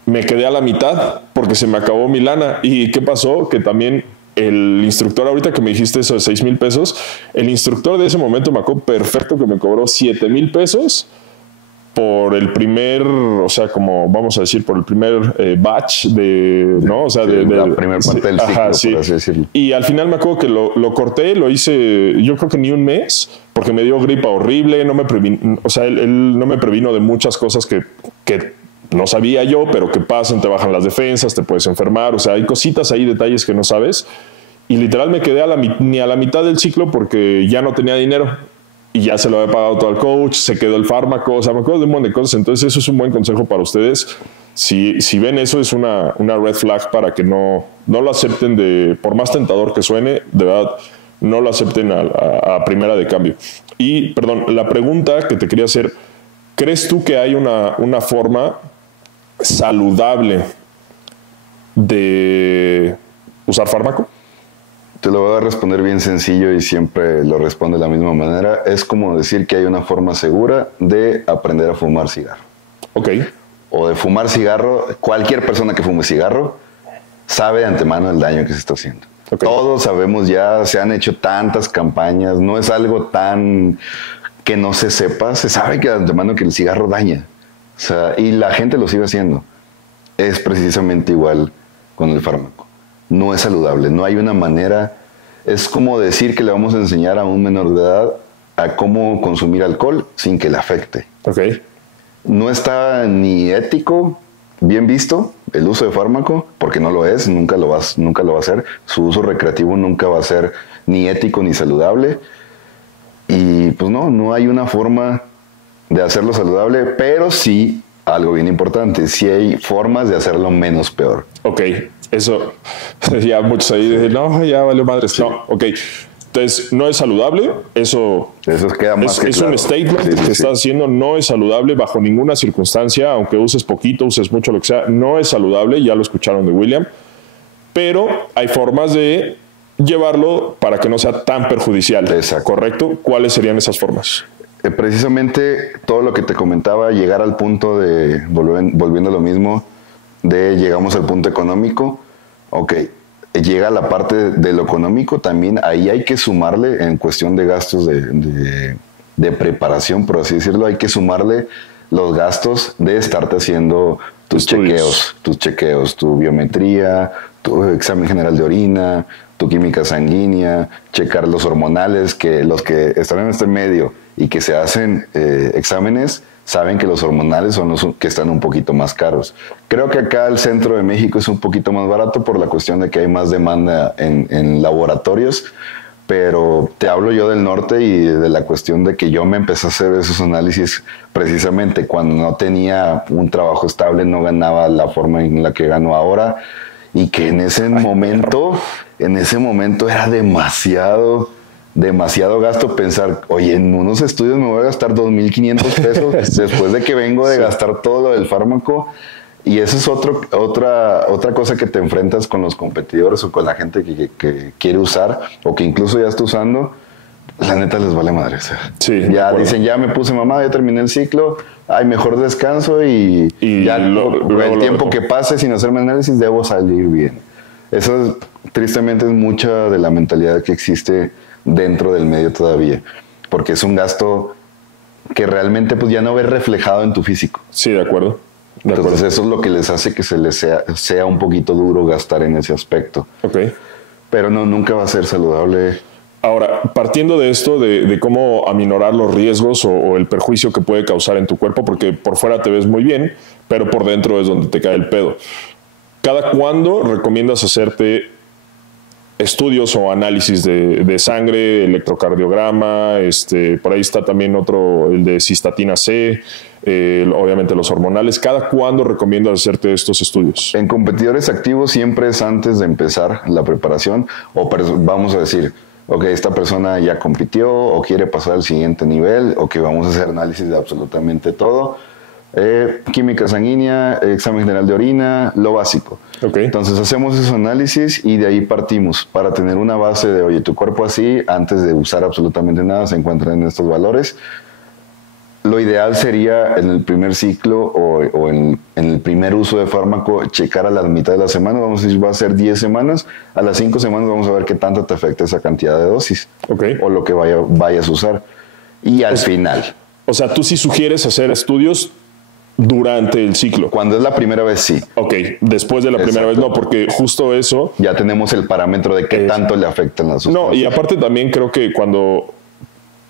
me quedé a la mitad porque se me acabó mi lana. ¿Y qué pasó? Que también el instructor, ahorita que me dijiste eso de 6,000 pesos, el instructor de ese momento me acuerdo perfecto que me cobró 7,000 pesos por el primer, o sea, como vamos a decir, por el primer batch ¿no? O sea, de la primera parte del ciclo, por así decirlo. Y al final me acuerdo que lo corté, lo hice, yo creo que ni un mes, porque me dio gripa horrible, no me previno, o sea, él no me previno de muchas cosas que no sabía yo, pero que pasan, te bajan las defensas, te puedes enfermar, o sea, hay cositas ahí, detalles que no sabes. Y literal me quedé ni a la mitad del ciclo porque ya no tenía dinero. Y ya se lo había pagado todo al coach, se quedó el fármaco, o sea, me acuerdo de un montón de cosas. Entonces eso es un buen consejo para ustedes. Si ven eso, es una red flag para que no lo acepten por más tentador que suene, de verdad, no lo acepten a primera de cambio. Y, perdón, la pregunta que te quería hacer, ¿crees tú que hay una forma saludable de usar fármaco? Te lo voy a responder bien sencillo y siempre lo responde de la misma manera. Es como decir que hay una forma segura de aprender a fumar cigarro. Ok. O de fumar cigarro. Cualquier persona que fume cigarro sabe de antemano el daño que se está haciendo. Okay. Todos sabemos ya, se han hecho tantas campañas, no es algo tan que no se sepa, se sabe que de antemano que el cigarro daña. O sea, y la gente lo sigue haciendo. Es precisamente igual con el fármaco. No es saludable, no hay una manera. Es como decir que le vamos a enseñar a un menor de edad a cómo consumir alcohol sin que le afecte. Okay. No está ni ético, bien visto, el uso de fármaco, porque no lo es, nunca lo va a ser. Su uso recreativo nunca va a ser ni ético ni saludable. Y pues no hay una forma de hacerlo saludable, pero sí, algo bien importante, sí hay formas de hacerlo menos peor. Ok, eso, ya muchos ahí dicen, no, ya valió madres. Sí. No, ok. Entonces, no es saludable, eso queda más que claro. Un statement que estás haciendo, no es saludable bajo ninguna circunstancia, aunque uses poquito, uses mucho, lo que sea, no es saludable, ya lo escucharon de William, pero hay formas de llevarlo para que no sea tan perjudicial. Exacto. ¿Correcto? ¿Cuáles serían esas formas? Precisamente todo lo que te comentaba, llegar al punto de, volviendo a lo mismo, de llegamos al punto económico, ok, llega la parte de lo económico, también ahí hay que sumarle, en cuestión de gastos de preparación, por así decirlo, hay que sumarle los gastos de estarte haciendo tus chequeos, tu biometría, tu examen general de orina, tu química sanguínea, checar los hormonales, que los que están en este medio y que se hacen exámenes, saben que los hormonales son los que están un poquito más caros. Creo que acá el centro de México es un poquito más barato por la cuestión de que hay más demanda en laboratorios, pero te hablo yo del norte y de la cuestión de que yo me empecé a hacer esos análisis precisamente cuando no tenía un trabajo estable, no ganaba la forma en la que gano ahora, y que en ese momento era demasiado gasto pensar, oye, en unos estudios me voy a gastar 2,500 pesos después de que vengo de gastar todo lo del fármaco. Y esa es otra cosa que te enfrentas con los competidores o con la gente que quiere usar o que incluso ya está usando. La neta les vale madre. O sea, sí, ya dicen, ya me puse mamá, ya terminé el ciclo, hay mejor descanso y ya el tiempo que pase sin hacerme análisis debo salir bien. Eso tristemente es mucha de la mentalidad que existe dentro del medio todavía, porque es un gasto que realmente pues ya no ves reflejado en tu físico. Sí, de acuerdo. Entonces eso es lo que les hace que se les sea un poquito duro gastar en ese aspecto. Ok. Pero no, nunca va a ser saludable. Ahora, partiendo de esto, de cómo aminorar los riesgos o el perjuicio que puede causar en tu cuerpo, porque por fuera te ves muy bien, pero por dentro es donde te cae el pedo. ¿Cada cuándo recomiendas hacerte estudios o análisis de sangre, electrocardiograma? Por ahí está también otro, el de cistatina C, obviamente los hormonales. ¿Cada cuándo recomiendas hacerte estos estudios? En competidores activos siempre es antes de empezar la preparación, o vamos a decir, ok, esta persona ya compitió o quiere pasar al siguiente nivel, o que vamos a hacer análisis de absolutamente todo. Química sanguínea, examen general de orina, lo básico. Okay. Entonces hacemos esos análisis y de ahí partimos para tener una base de, oye, tu cuerpo así, antes de usar absolutamente nada, se encuentra en estos valores. Lo ideal sería en el primer ciclo o en el primer uso de fármaco checar a la mitad de la semana. Vamos a decir, va a ser 10 semanas. A las 5 semanas vamos a ver qué tanto te afecta esa cantidad de dosis. Okay. O lo que vayas a usar. Y al final. O sea, tú sí sugieres hacer estudios durante el ciclo. Cuando es la primera vez, sí. Ok, después de la primera vez no, porque justo eso... Ya tenemos el parámetro de qué tanto le afectan las sustancias. No, y aparte también creo que cuando...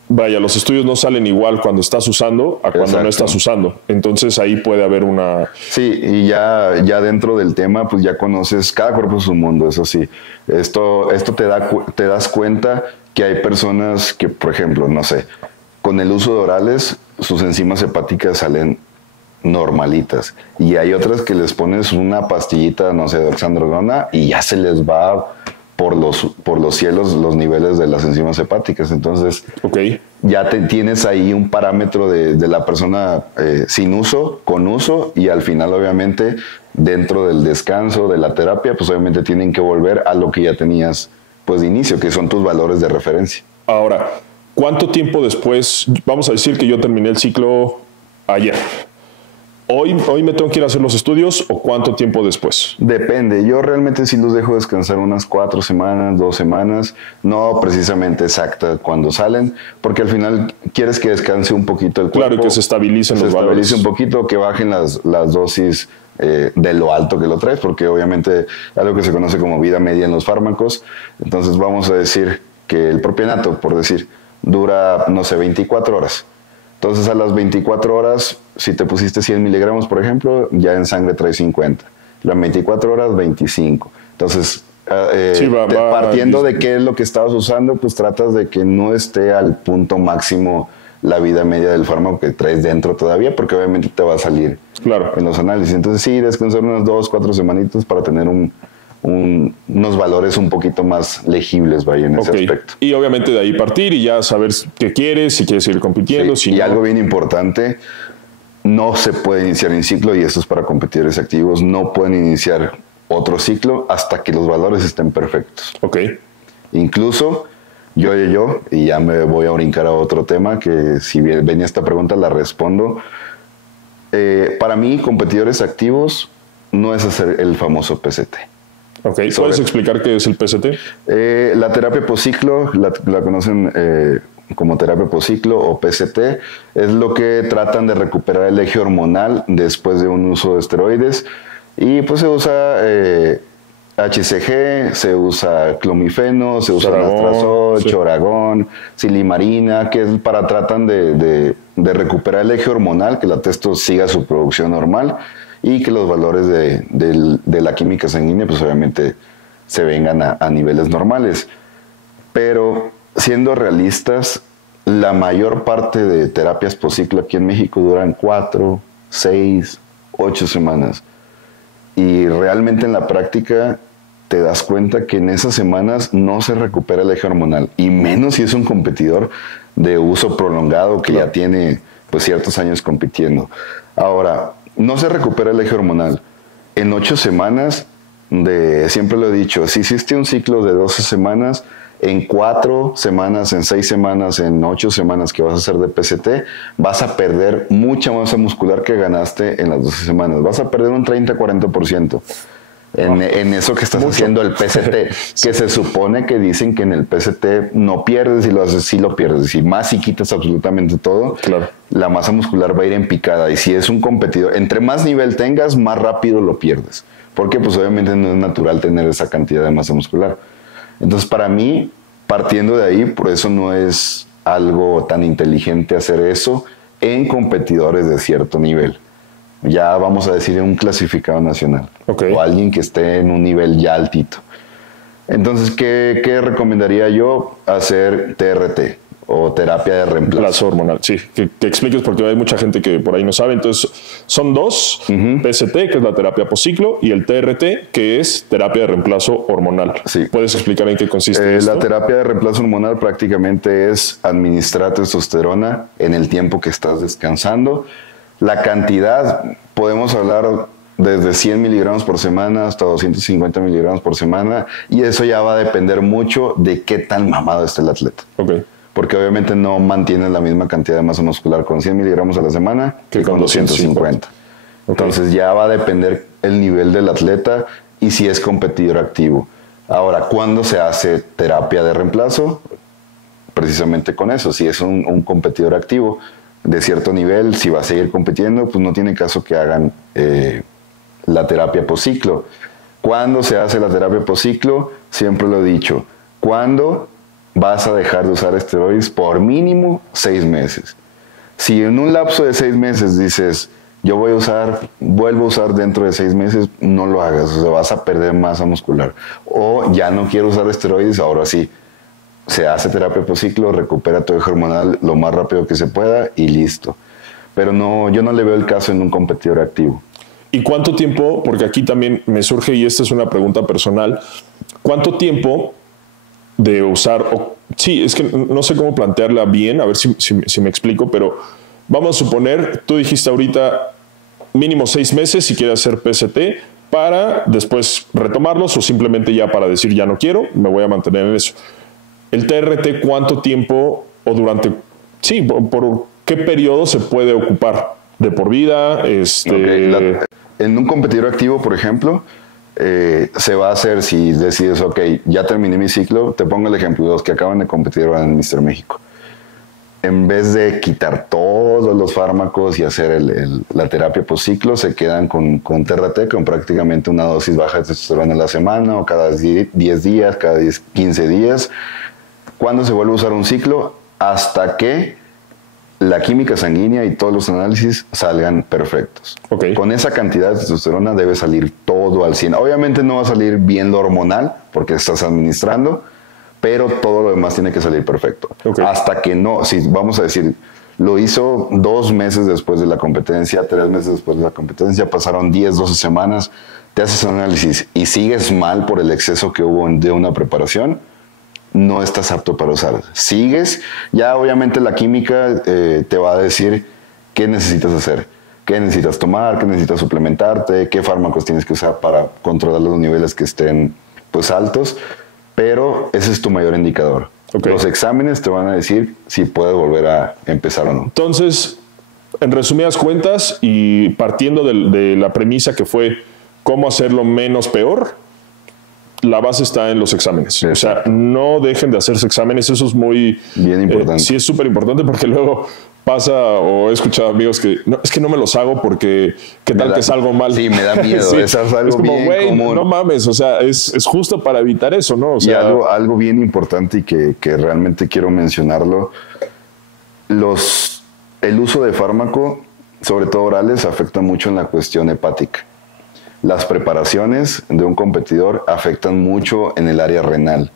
Vaya, los estudios no salen igual cuando estás usando a cuando no estás usando. Entonces ahí puede haber una... Sí, y ya dentro del tema, pues ya conoces, cada cuerpo es un mundo, eso sí. Esto te das cuenta que hay personas que, por ejemplo, no sé, con el uso de orales, sus enzimas hepáticas salen normalitas. Y hay otras que les pones una pastillita, no sé, de oxandrolona y ya se les va por los cielos los niveles de las enzimas hepáticas. Entonces, ya tienes ahí un parámetro de la persona sin uso, con uso, y al final, obviamente, dentro del descanso, de la terapia, pues obviamente tienen que volver a lo que ya tenías pues de inicio, que son tus valores de referencia. Ahora, ¿cuánto tiempo después? Vamos a decir que yo terminé el ciclo ayer. ¿Hoy me tengo que ir a hacer los estudios o cuánto tiempo después? Depende. Yo realmente sí los dejo descansar unas 4 semanas, 2 semanas, no precisamente exacta cuando salen, porque al final quieres que descanse un poquito el cuerpo. Claro, y que se estabilicen los valores. Se estabilice un poquito, que bajen las dosis de lo alto que lo traes, porque obviamente algo que se conoce como vida media en los fármacos. Entonces vamos a decir que el propionato, por decir, dura, no sé, 24 horas. Entonces a las 24 horas, si te pusiste 100 miligramos, por ejemplo, ya en sangre traes 50. Las 24 horas, 25. Entonces, partiendo de qué es lo que estabas usando, pues tratas de que no esté al punto máximo la vida media del fármaco que traes dentro todavía, porque obviamente te va a salir en los análisis. Entonces sí, descansar unas 2, 4 semanitas para tener unos valores un poquito más legibles, vaya, en ese aspecto. Y obviamente de ahí partir y ya saber qué quieres, si quieres seguir compitiendo. Sí, si y no. algo bien importante, no se puede iniciar un ciclo, y esto es para competidores activos, no pueden iniciar otro ciclo hasta que los valores estén perfectos. Incluso yo, y ya me voy a brincar a otro tema, que si venía esta pregunta la respondo. Para mí, competidores activos no es hacer el famoso PCT. ¿Puedes explicar qué es el PCT? La terapia posciclo, la conocen como terapia posciclo o PCT, es lo que tratan de recuperar el eje hormonal después de un uso de esteroides. Y pues se usa HCG, se usa clomifeno, se usa anastrozol, choragón, silimarina, que es tratan de recuperar el eje hormonal, que la testo siga su producción normal y que los valores de la química sanguínea pues obviamente se vengan a niveles normales. Pero siendo realistas, la mayor parte de terapias posciclo aquí en México duran 4, 6, 8 semanas. Y realmente en la práctica te das cuenta que en esas semanas no se recupera el eje hormonal, y menos si es un competidor de uso prolongado que ya tiene pues ciertos años compitiendo. Ahora, no se recupera el eje hormonal. En 8 semanas, siempre lo he dicho, si hiciste un ciclo de 12 semanas, en 4 semanas, en 6 semanas, en 8 semanas que vas a hacer de PCT, vas a perder mucha masa muscular que ganaste en las 12 semanas. Vas a perder un 30-40% en eso que estás haciendo el PCT, que se supone que dicen que en el PCT no pierdes, y lo haces, sí lo pierdes. Y más si quitas absolutamente todo, la masa muscular va a ir en picada. Y si es un competidor, entre más nivel tengas, más rápido lo pierdes. Porque pues obviamente no es natural tener esa cantidad de masa muscular. Entonces, para mí, Partiendo de ahí, por eso no es algo tan inteligente hacer eso en competidores de cierto nivel. Ya vamos a decir un clasificado nacional. Okay. O alguien que esté en un nivel ya altito. Entonces, ¿qué recomendaría yo? Hacer TRT o terapia de reemplazo hormonal. Sí, que expliques porque hay mucha gente que por ahí no sabe. Entonces, son dos, PST, que es la terapia posciclo, y el TRT, que es terapia de reemplazo hormonal. Sí. ¿Puedes explicar en qué consiste esto? La terapia de reemplazo hormonal prácticamente es administrar testosterona en el tiempo que estás descansando. La cantidad, podemos hablar desde 100 miligramos por semana hasta 250 miligramos por semana, y eso ya va a depender mucho de qué tan mamado esté el atleta. Okay. Porque obviamente no mantienes la misma cantidad de masa muscular con 100 miligramos a la semana que con 250. Okay. Entonces ya va a depender el nivel del atleta y si es competidor activo. Ahora, ¿cuándo se hace terapia de reemplazo? Precisamente con eso. Si es un competidor activo de cierto nivel, si va a seguir compitiendo, pues no tiene caso que hagan la terapia posciclo. ¿Cuándo se hace la terapia posciclo? Siempre lo he dicho. ¿Cuándo vas a dejar de usar esteroides? Por mínimo 6 meses. Si en un lapso de 6 meses dices, yo vuelvo a usar dentro de 6 meses, no lo hagas, o sea, vas a perder masa muscular. O ya no quiero usar esteroides, ahora sí, se hace terapia posciclo, recupera tu eje hormonal lo más rápido que se pueda y listo. Pero no, yo no le veo el caso en un competidor activo. ¿Y cuánto tiempo? Porque aquí también me surge, y esta es una pregunta personal, ¿cuánto tiempo de usar? Sí, es que no sé cómo plantearla bien, a ver si me explico, pero vamos a suponer, tú dijiste ahorita mínimo 6 meses si quieres hacer PST para después retomarlos, o simplemente ya para decir ya no quiero, me voy a mantener en eso. El TRT, ¿cuánto tiempo o durante, sí, por qué periodo se puede ocupar? ¿De por vida? Okay. En un competidor activo, por ejemplo, se va a hacer si decides, ok, ya terminé mi ciclo. Te pongo el ejemplo, los que acaban de competir en Mr. México. En vez de quitar todos los fármacos y hacer la terapia posciclo, se quedan con TRT, con prácticamente una dosis baja de testosterona a la semana, o cada 10 días, cada 15 días. ¿Cuándo se vuelve a usar un ciclo? Hasta que la química sanguínea y todos los análisis salgan perfectos. Okay. Con esa cantidad de testosterona debe salir todo al 100. Obviamente no va a salir bien lo hormonal porque estás administrando, pero todo lo demás tiene que salir perfecto. Okay. Hasta que no, si vamos a decir, lo hizo 2 meses después de la competencia, 3 meses después de la competencia, pasaron 10, 12 semanas, te haces análisis y sigues mal por el exceso que hubo de una preparación, no estás apto para usar. Sigues, ya obviamente la química te va a decir qué necesitas hacer, qué necesitas tomar, qué necesitas suplementarte, qué fármacos tienes que usar para controlar los niveles que estén pues altos, pero ese es tu mayor indicador. Okay. Los exámenes te van a decir si puedes volver a empezar o no. Entonces, en resumidas cuentas y partiendo de la premisa que fue cómo hacerlo menos peor, la base está en los exámenes. Exacto. O sea, no dejen de hacerse exámenes. Eso es muy... bien importante. Sí, es súper importante porque luego pasa, o he escuchado amigos que no, es que no me los hago porque qué tal que salgo mal. Sí, me da miedo. Sí, eso es algo es como, güey, no mames. O sea, es justo para evitar eso, ¿no? O sea, y algo bien importante y que realmente quiero mencionarlo. El uso de fármaco, sobre todo orales, afecta mucho en la cuestión hepática. Las preparaciones de un competidor afectan mucho en el área renal.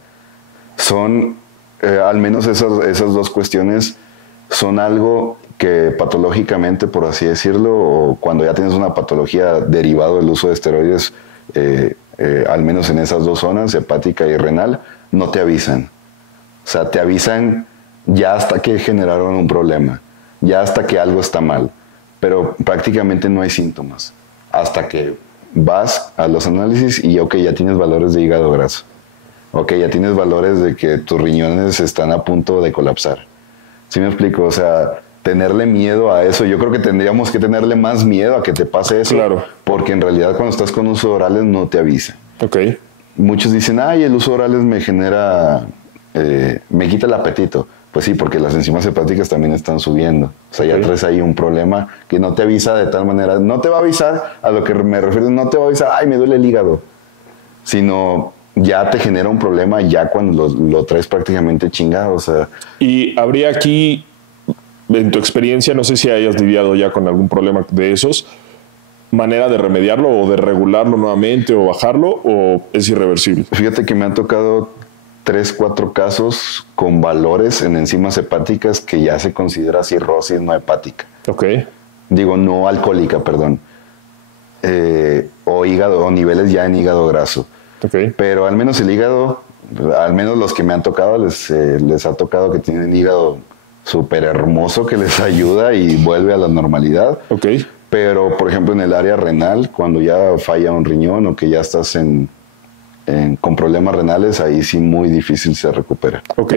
Son, al menos esas 2 cuestiones, son algo que patológicamente, por así decirlo, o cuando ya tienes una patología derivada del uso de esteroides, al menos en esas 2 zonas, hepática y renal, no te avisan. O sea, te avisan ya hasta que generaron un problema, ya hasta que algo está mal, pero prácticamente no hay síntomas. Hasta que vas a los análisis y ok, ya tienes valores de hígado graso. Ok, ya tienes valores de que tus riñones están a punto de colapsar. ¿Sí me explico? O sea, tenerle miedo a eso. Yo creo que tendríamos que tenerle más miedo a que te pase eso. Claro. Porque en realidad cuando estás con uso de orales no te avisa. Ok. Muchos dicen, ay, el uso de orales me genera, me quita el apetito. Pues sí, porque las enzimas hepáticas también están subiendo. O sea, ya traes ahí un problema que no te avisa de tal manera. No te va a avisar, a lo que me refiero, no te va a avisar, ay, me duele el hígado. Sino ya te genera un problema ya cuando lo traes prácticamente chingado. O sea, y habría aquí, en tu experiencia, no sé si hayas lidiado ya con algún problema de esos, manera de remediarlo o de regularlo nuevamente o bajarlo, o es irreversible. Fíjate que me han tocado 3, 4 casos con valores en enzimas hepáticas que ya se considera cirrosis no hepática. Ok. Digo, no alcohólica, perdón. O hígado, o niveles ya en hígado graso. Okay. Pero al menos el hígado, al menos los que me han tocado, les ha tocado que tienen hígado súper hermoso que les ayuda y vuelve a la normalidad. Ok. Pero, por ejemplo, en el área renal, cuando ya falla un riñón o que ya estás con problemas renales, ahí sí muy difícil se recupera. Ok.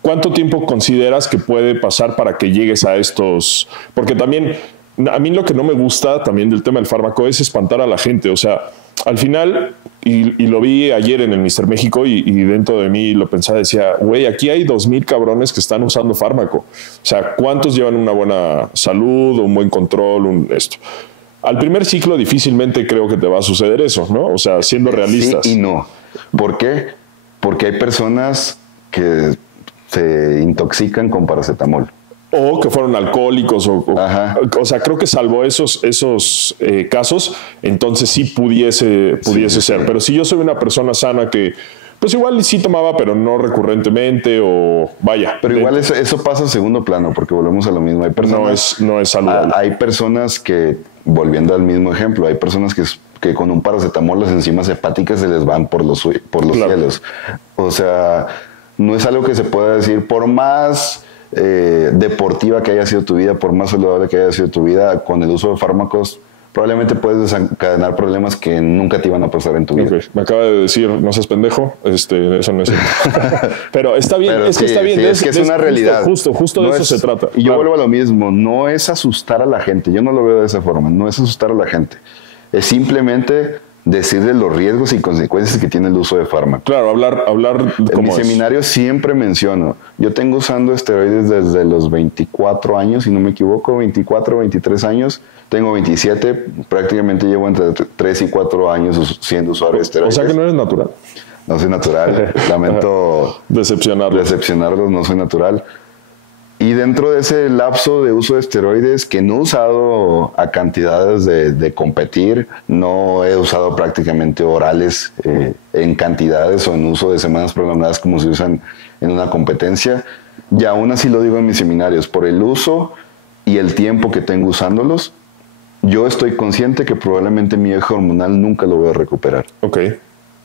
¿Cuánto tiempo consideras que puede pasar para que llegues a estos? Porque también, a mí lo que no me gusta también del tema del fármaco es espantar a la gente. O sea, al final, y lo vi ayer en el Mr. México y dentro de mí lo pensaba, decía, güey, aquí hay 2,000 cabrones que están usando fármaco. O sea, ¿cuántos llevan una buena salud, un buen control, esto? Al primer ciclo difícilmente creo que te va a suceder eso, ¿no? O sea, siendo realistas. Sí y no. ¿Por qué? Porque hay personas que se intoxican con paracetamol. O que fueron alcohólicos, o sea, creo que salvo esos casos, entonces sí pudiese ser. Sí. Pero si yo soy una persona sana que, pues igual sí tomaba, pero no recurrentemente, o vaya. Pero igual eso pasa a segundo plano, porque volvemos a lo mismo. Hay personas, no es saludable. Hay personas que, volviendo al mismo ejemplo, hay personas que con un paracetamol las enzimas hepáticas se les van por los claro. Cielos. O sea, no es algo que se pueda decir, por más deportiva que haya sido tu vida, por más saludable que haya sido tu vida, con el uso de fármacos probablemente puedes desencadenar problemas que nunca te iban a pasar en tu vida. Okay. Me acaba de decir, no seas pendejo, eso no es cierto. Pero está bien, pero es que está bien. Sí, es que es una realidad. Justo no de eso se trata. Y yo vuelvo a lo mismo, no es asustar a la gente, yo no lo veo de esa forma, no es asustar a la gente, es simplemente decirle los riesgos y consecuencias que tiene el uso de fármacos. Claro, hablar en mi seminario siempre menciono, yo tengo usando esteroides desde los 24 años, si no me equivoco, 24, 23 años, tengo 27, prácticamente llevo entre 3 y 4 años siendo usuario de esteroides. O sea que no eres natural. No soy natural, lamento decepcionarlos, no soy natural. Y dentro de ese lapso de uso de esteroides, que no he usado a cantidades de competir, no he usado prácticamente orales en cantidades o en uso de semanas prolongadas como se usan en una competencia, y aún así lo digo en mis seminarios, por el uso y el tiempo que tengo usándolos, yo estoy consciente que probablemente mi eje hormonal nunca lo voy a recuperar. Ok.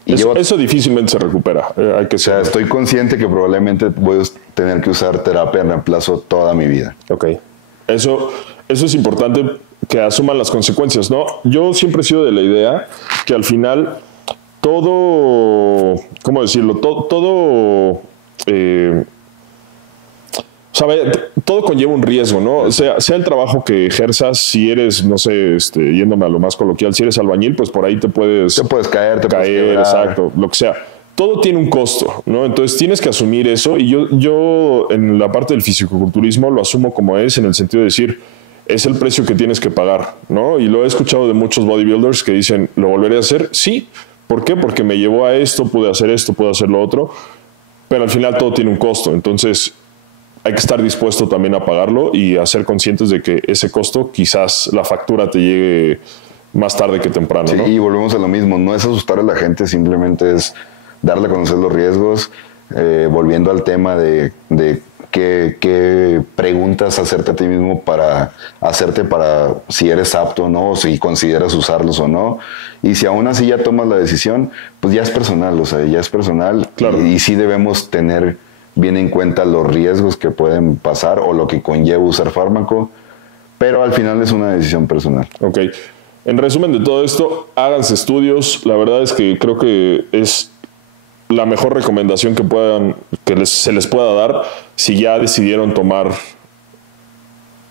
Eso difícilmente se recupera. Hay que ser. O sea, estoy consciente que probablemente voy a tener que usar terapia en reemplazo toda mi vida. Ok. Eso es importante, que asuman las consecuencias, ¿no? Yo siempre he sido de la idea que al final todo, ¿cómo decirlo? Todo todo conlleva un riesgo, ¿no? O sea el trabajo que ejerzas, si eres, no sé, yéndome a lo más coloquial, si eres albañil, pues por ahí te puedes caer, puedes quebrar. Exacto, lo que sea. Todo tiene un costo, ¿no? Entonces tienes que asumir eso, y yo en la parte del fisicoculturismo lo asumo como es, en el sentido de decir, es el precio que tienes que pagar, ¿no? Y lo he escuchado de muchos bodybuilders que dicen, ¿lo volveré a hacer? Sí. ¿Por qué? Porque me llevó a esto, pude hacer lo otro, pero al final todo tiene un costo. Entonces hay que estar dispuesto también a pagarlo y a ser conscientes de que ese costo, quizás la factura te llegue más tarde que temprano, sí, ¿no? Y volvemos a lo mismo, no es asustar a la gente, simplemente es darle a conocer los riesgos, volviendo al tema de qué preguntas hacerte a ti mismo para si eres apto o no, o si consideras usarlos o no. Y si aún así ya tomas la decisión, pues ya es personal, o sea, ya es personal. Claro. Y sí debemos tener bien en cuenta los riesgos que pueden pasar o lo que conlleva usar fármaco, pero al final es una decisión personal. Ok. En resumen de todo esto, háganse estudios. La verdad es que creo que es la mejor recomendación se les pueda dar si ya decidieron tomar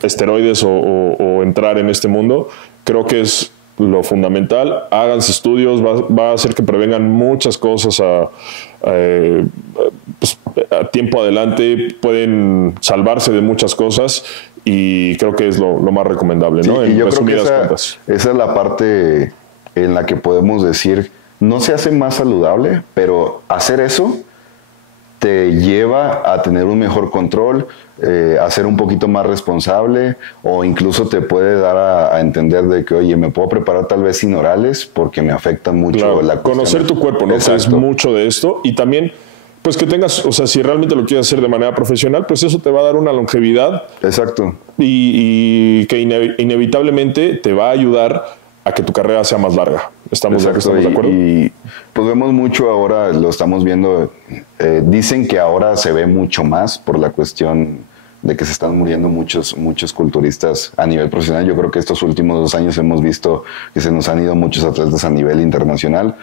esteroides o entrar en este mundo. Creo que es lo fundamental. Háganse estudios, va a hacer que prevengan muchas cosas pues, a tiempo adelante, pueden salvarse de muchas cosas, y creo que es lo más recomendable, ¿no? Sí, y yo creo que esa es la parte en la que podemos decir no se hace más saludable, pero hacer eso te lleva a tener un mejor control, a ser un poquito más responsable, o incluso te puede dar a entender de que, oye, me puedo preparar tal vez sin orales porque me afecta mucho claro, la cuestión. Conocer tu cuerpo, ¿no? Que es mucho de esto. Y también, pues que tengas, o sea, si realmente lo quieres hacer de manera profesional, pues eso te va a dar una longevidad. Exacto. Y que inevitablemente te va a ayudar a que tu carrera sea más larga. ¿Estamos de acuerdo? Y pues vemos mucho ahora, lo estamos viendo, dicen que ahora se ve mucho más por la cuestión de que se están muriendo muchos culturistas a nivel profesional. Yo creo que estos últimos 2 años hemos visto que se nos han ido muchos atletas a nivel internacional,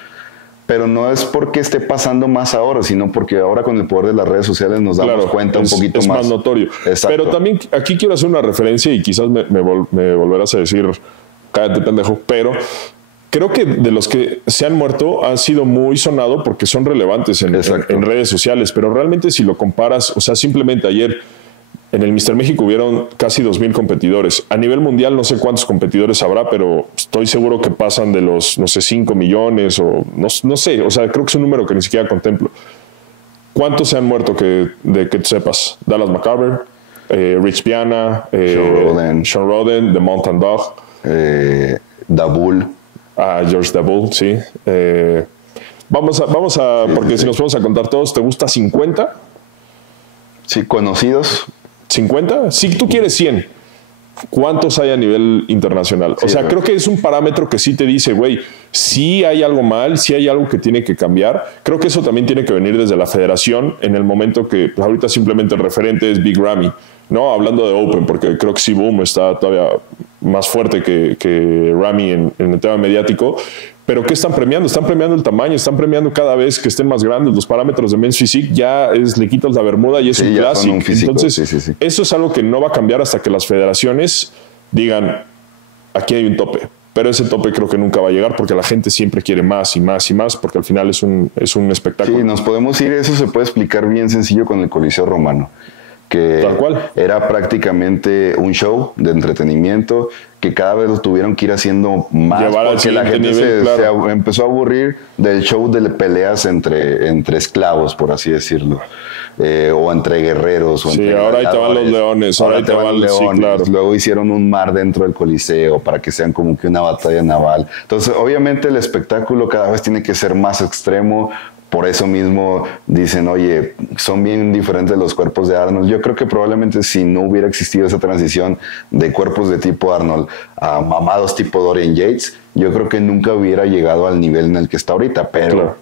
pero no es porque esté pasando más ahora, sino porque ahora con el poder de las redes sociales nos damos cuenta un poquito más. Es más notorio. Exacto. Pero también aquí quiero hacer una referencia y quizás me volverás a decir, cállate pendejo, pero creo que de los que se han muerto han sido muy sonado porque son relevantes en redes sociales, pero realmente si lo comparas, o sea, simplemente ayer en el Mr. México hubieron casi 2,000 competidores. A nivel mundial no sé cuántos competidores habrá, pero estoy seguro que pasan de los, no sé, 5 millones o no sé, o sea, creo que es un número que ni siquiera contemplo. ¿Cuántos se han muerto de que tú sepas? Dallas McCarver, Rich Piana, Sean Roden, The Mountain Dog, Dabul. George Dabul, sí. Vamos a porque si nos vamos a contar todos, ¿te gusta 50? Sí, conocidos. ¿50? Si tú quieres 100, ¿cuántos hay a nivel internacional? O sea, creo que es un parámetro que sí te dice, güey, si hay algo mal, si hay algo que tiene que cambiar. Creo que eso también tiene que venir desde la federación en el momento que pues, ahorita simplemente el referente es Big Ramy, ¿no? Hablando de Open, porque creo que sí, Boom está todavía más fuerte que Ramy en el tema mediático. Pero ¿qué están premiando? Están premiando el tamaño, están premiando cada vez que estén más grandes. Los parámetros de Men's Physique le quitas la bermuda y es un clásico. Entonces, eso es algo que no va a cambiar hasta que las federaciones digan, aquí hay un tope. Pero ese tope creo que nunca va a llegar porque la gente siempre quiere más y más y más, porque al final es un espectáculo. Sí, nos podemos ir, eso se puede explicar bien sencillo con el Coliseo Romano, que tal cual era prácticamente un show de entretenimiento que cada vez lo tuvieron que ir haciendo más porque la gente se empezó a aburrir del show de peleas entre esclavos, por así decirlo, o entre guerreros. O entre ahora ahí te van los leones, ahora te van los leones. Sí, claro. Luego hicieron un mar dentro del Coliseo para que sean como que una batalla naval. Entonces, obviamente el espectáculo cada vez tiene que ser más extremo. Por eso mismo dicen, oye, son bien diferentes los cuerpos de Arnold. Yo creo que probablemente si no hubiera existido esa transición de cuerpos de tipo Arnold a mamados tipo Dorian Yates, yo creo que nunca hubiera llegado al nivel en el que está ahorita. Pero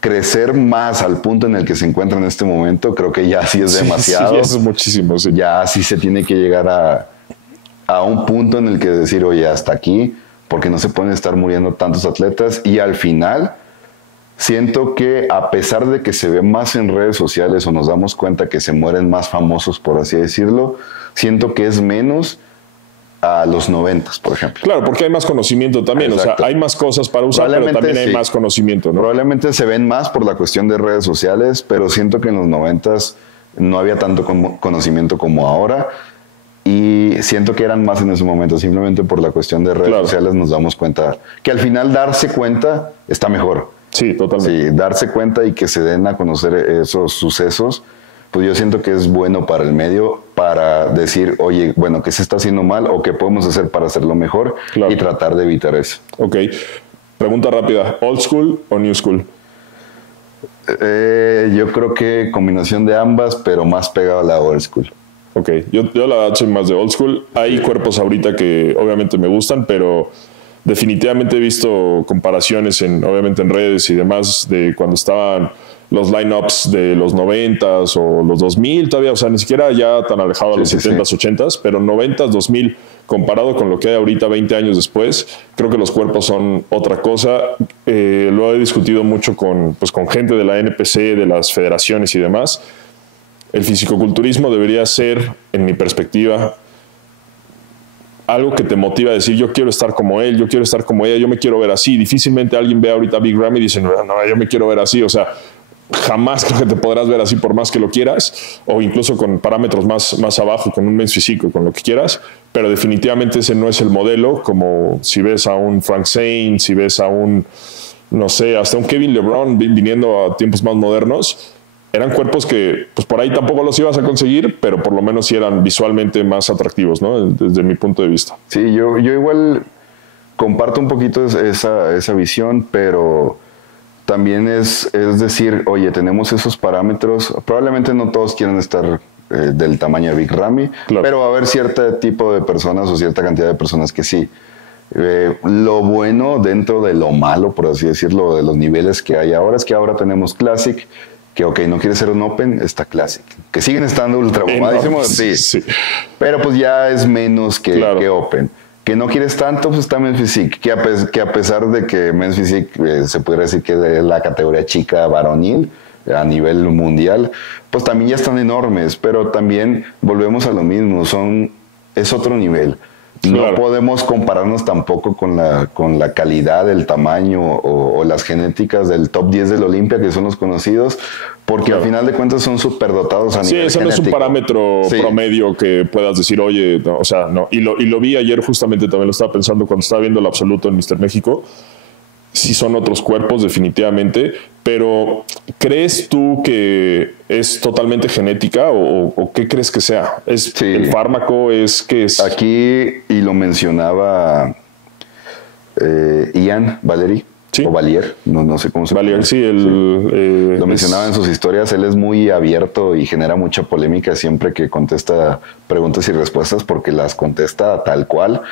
crecer más al punto en el que se encuentra en este momento, creo que ya sí es demasiado. Sí, eso es muchísimo. Sí. Ya sí se tiene que llegar a un punto en el que decir, oye, hasta aquí, porque no se pueden estar muriendo tantos atletas. Y al final siento que a pesar de que se ve más en redes sociales o nos damos cuenta que se mueren más famosos, por así decirlo, siento que es menos a los 90s, por ejemplo. Claro, porque hay más conocimiento también. Exacto. O sea, hay más cosas para usar, pero también hay más conocimiento, ¿no? Probablemente se ven más por la cuestión de redes sociales, pero siento que en los 90s no había tanto conocimiento como ahora. Y siento que eran más en ese momento, simplemente por la cuestión de redes sociales nos damos cuenta que al final darse cuenta está mejor. Sí, totalmente. Sí, darse cuenta y que se den a conocer esos sucesos, pues yo siento que es bueno para el medio, para decir, oye, bueno, ¿qué se está haciendo mal o qué podemos hacer para hacerlo mejor? Y tratar de evitar eso. Ok. Pregunta rápida, ¿old school o new school? Yo creo que combinación de ambas, pero más pegado a la old school. Ok, yo la verdad soy más de old school. Hay cuerpos ahorita que obviamente me gustan, pero definitivamente he visto comparaciones obviamente en redes y demás de cuando estaban los lineups de los 90s o los 2000 todavía, o sea, ni siquiera ya tan alejado a los 70s, 80s, pero 90s, 2000, comparado con lo que hay ahorita 20 años después, creo que los cuerpos son otra cosa. Lo he discutido mucho con gente de la NPC, de las federaciones y demás. El fisicoculturismo debería ser, en mi perspectiva, algo que te motiva a decir, yo quiero estar como él, yo quiero estar como ella, yo me quiero ver así. Difícilmente alguien ve ahorita a Big Ramy y dice, no, yo me quiero ver así. O sea, jamás creo que te podrás ver así por más que lo quieras, o incluso con parámetros más abajo, con un Men's Physique, con lo que quieras, pero definitivamente ese no es el modelo, como si ves a un Frank Zane, si ves a un, no sé, hasta un Kevin LeBron viniendo a tiempos más modernos, eran cuerpos que pues por ahí tampoco los ibas a conseguir, pero por lo menos sí eran visualmente más atractivos, ¿no? Desde mi punto de vista. Sí, yo igual comparto un poquito esa visión, pero también es decir, oye, tenemos esos parámetros, probablemente no todos quieren estar del tamaño de Big Ramy, claro, pero va a haber cierto tipo de personas o cierta cantidad de personas que sí. Lo bueno dentro de lo malo, por así decirlo, de los niveles que hay ahora, es que ahora tenemos Classic, que ok, no quiere ser un Open, está Classic. Que siguen estando ultra bombadísimos, sí. Pero pues ya es menos que Open. Que no quieres tanto, pues está Men's Physique, que a pesar de que Men's Physique se pudiera decir que es la categoría chica varonil a nivel mundial, pues también ya están enormes, pero también volvemos a lo mismo, es otro nivel. Claro. No podemos compararnos tampoco con la calidad, el tamaño o las genéticas del top 10 del Olimpia, que son los conocidos, porque al final de cuentas son superdotados a nivel genético. Sí, eso no es un parámetro promedio que puedas decir, oye, no, o sea, no. Y lo vi ayer justamente, también lo estaba pensando cuando estaba viendo el absoluto en Mr. México. Sí son otros cuerpos, definitivamente, pero ¿crees tú que es totalmente genética o qué crees que sea? ¿Es el fármaco? ¿Qué es? Aquí, y lo mencionaba Ian Valery, o Valier, no sé cómo se llama. Valier, sí. Lo mencionaba en sus historias, él es muy abierto y genera mucha polémica siempre que contesta preguntas y respuestas, porque las contesta tal cual.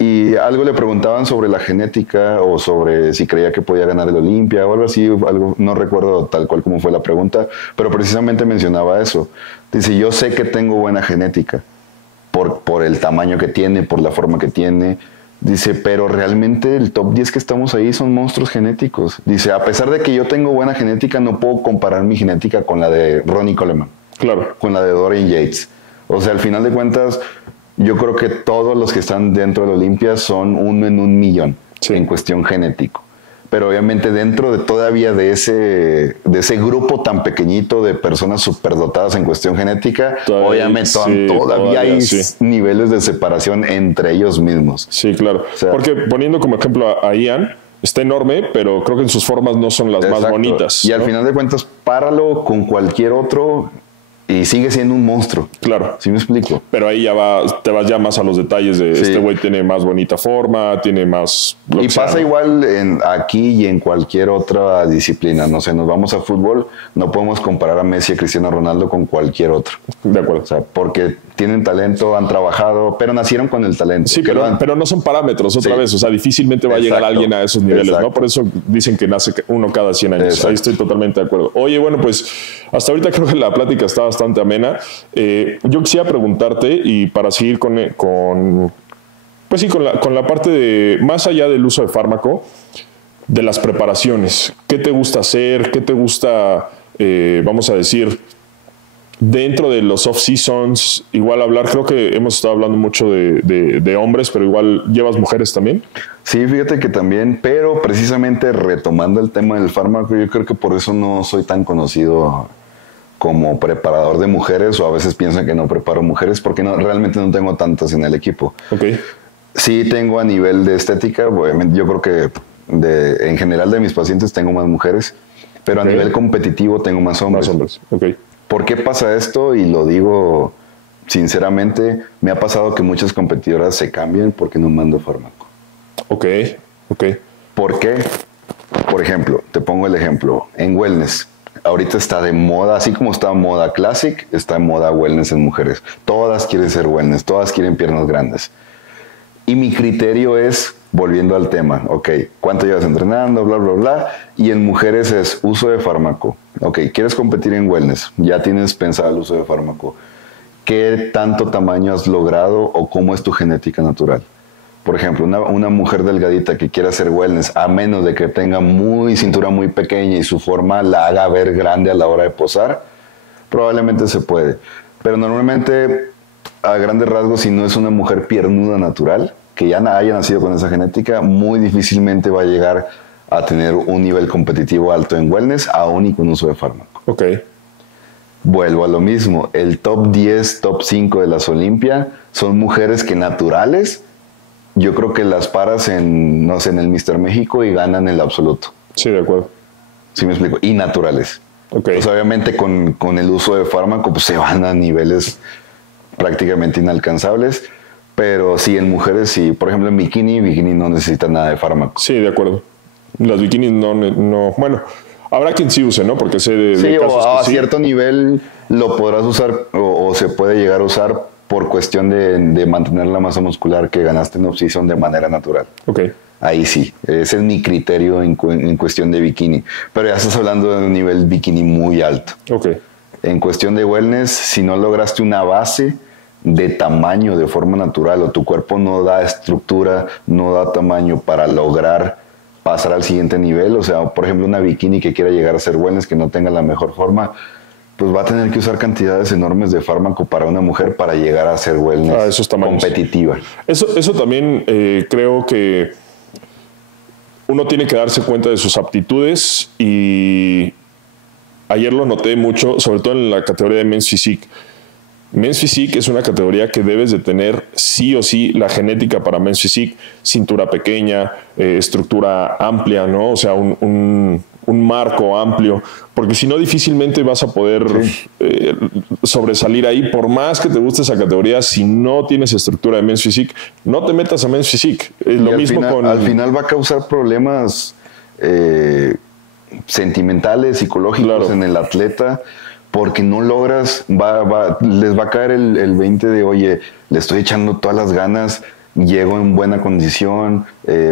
Y algo le preguntaban sobre la genética o sobre si creía que podía ganar el Olimpia o algo así, no recuerdo tal cual como fue la pregunta, pero precisamente mencionaba eso. Dice, yo sé que tengo buena genética por el tamaño que tiene, por la forma que tiene. Dice, pero realmente el top 10 que estamos ahí son monstruos genéticos. Dice, a pesar de que yo tengo buena genética, no puedo comparar mi genética con la de Ronnie Coleman. Claro. Con la de Dorian Yates. O sea, al final de cuentas, yo creo que todos los que están dentro del Olimpia son 1 en 1 millón en cuestión genético. Pero obviamente dentro de todavía de ese grupo tan pequeñito de personas superdotadas en cuestión genética, obviamente todavía hay niveles de separación entre ellos mismos. Sí, claro. O sea, porque poniendo como ejemplo a Ian, está enorme, pero creo que en sus formas no son las más bonitas. Y al final de cuentas, páralo con cualquier otro y sigue siendo un monstruo. Claro. ¿Sí me explico? Pero ahí te vas ya más a los detalles de este güey tiene más bonita forma, tiene más... Y pasa igual aquí y en cualquier otra disciplina. No sé, nos vamos a fútbol, no podemos comparar a Messi y a Cristiano Ronaldo con cualquier otro. De acuerdo. O sea, porque tienen talento, han trabajado, pero nacieron con el talento. Sí, pero no son parámetros otra vez. O sea, difícilmente va a llegar alguien a esos niveles, ¿no? Por eso dicen que nace uno cada 100 años. Exacto. Ahí estoy totalmente de acuerdo. Oye, bueno, pues hasta ahorita creo que la plática está bastante amena. Yo quisiera preguntarte, y para seguir con la parte de, más allá del uso de fármaco, de las preparaciones. ¿Qué te gusta hacer? ¿Qué te gusta, vamos a decir, dentro de los off-seasons? Igual hablar, creo que hemos estado hablando mucho de hombres, pero igual llevas mujeres también. Sí, fíjate que también, pero precisamente retomando el tema del fármaco, yo creo que por eso no soy tan conocido como preparador de mujeres, o a veces piensan que no preparo mujeres porque realmente no tengo tantas en el equipo. Okay. Sí tengo a nivel de estética, obviamente yo creo que en general de mis pacientes tengo más mujeres, pero a nivel competitivo tengo más hombres. Más hombres, ok. ¿Por qué pasa esto? Y lo digo sinceramente, me ha pasado que muchas competidoras se cambian porque no mando fármaco. Ok. ¿Por qué? Por ejemplo, te pongo el ejemplo, en wellness. Ahorita está de moda, así como está moda classic, está en moda wellness en mujeres. Todas quieren ser wellness, todas quieren piernas grandes. Y mi criterio es, volviendo al tema, ok, ¿cuánto llevas entrenando? Bla, bla, bla. Y en mujeres es uso de fármaco. Ok, ¿quieres competir en wellness? Ya tienes pensado el uso de fármaco. ¿Qué tanto tamaño has logrado o cómo es tu genética natural? Por ejemplo, una mujer delgadita que quiera hacer wellness, a menos de que tenga cintura muy pequeña y su forma la haga ver grande a la hora de posar, probablemente se puede. Pero normalmente, a grandes rasgos, si no es una mujer piernuda natural, que ya haya nacido con esa genética, muy difícilmente va a llegar a tener un nivel competitivo alto en wellness, aún y con uso de fármaco. Ok. Vuelvo a lo mismo. El top 10, top 5 de las Olimpia son mujeres que naturales yo creo que las paras en, no sé, en el Mister México y ganan el absoluto. Sí, de acuerdo. ¿Sí me explico? Y naturales. Ok. Pues obviamente con el uso de fármaco pues se van a niveles prácticamente inalcanzables, pero sí en mujeres, sí, por ejemplo en bikini no necesita nada de fármaco. Sí, de acuerdo. Las bikinis no, bueno, habrá quien sí use, ¿no? Porque sé de casos o a que sí. cierto nivel lo podrás usar o se puede llegar a usar por cuestión de mantener la masa muscular que ganaste en off-season de manera natural. Ok. Ahí sí, ese es mi criterio en cuestión de bikini. Pero ya estás hablando de un nivel bikini muy alto. Ok. En cuestión de wellness, si no lograste una base de tamaño de forma natural o tu cuerpo no da estructura, no da tamaño para lograr pasar al siguiente nivel, o sea, por ejemplo, una bikini que quiera llegar a ser wellness, que no tenga la mejor forma, pues va a tener que usar cantidades enormes de fármaco para una mujer para llegar a ser wellness esos tamaños competitiva. Eso también creo que uno tiene que darse cuenta de sus aptitudes y ayer lo noté mucho, sobre todo en la categoría de Men's Physique. Men's Physique es una categoría que debes de tener sí o sí la genética para Men's Physique, cintura pequeña, estructura amplia, ¿no? O sea, un marco amplio, porque si no difícilmente vas a poder sobresalir ahí, por más que te guste esa categoría, si no tienes estructura de Men's Physique, no te metas a Men's Physique. Lo mismo al final va a causar problemas sentimentales, psicológicos en el atleta, porque no logras, les va a caer el 20 de, oye, le estoy echando todas las ganas, llego en buena condición,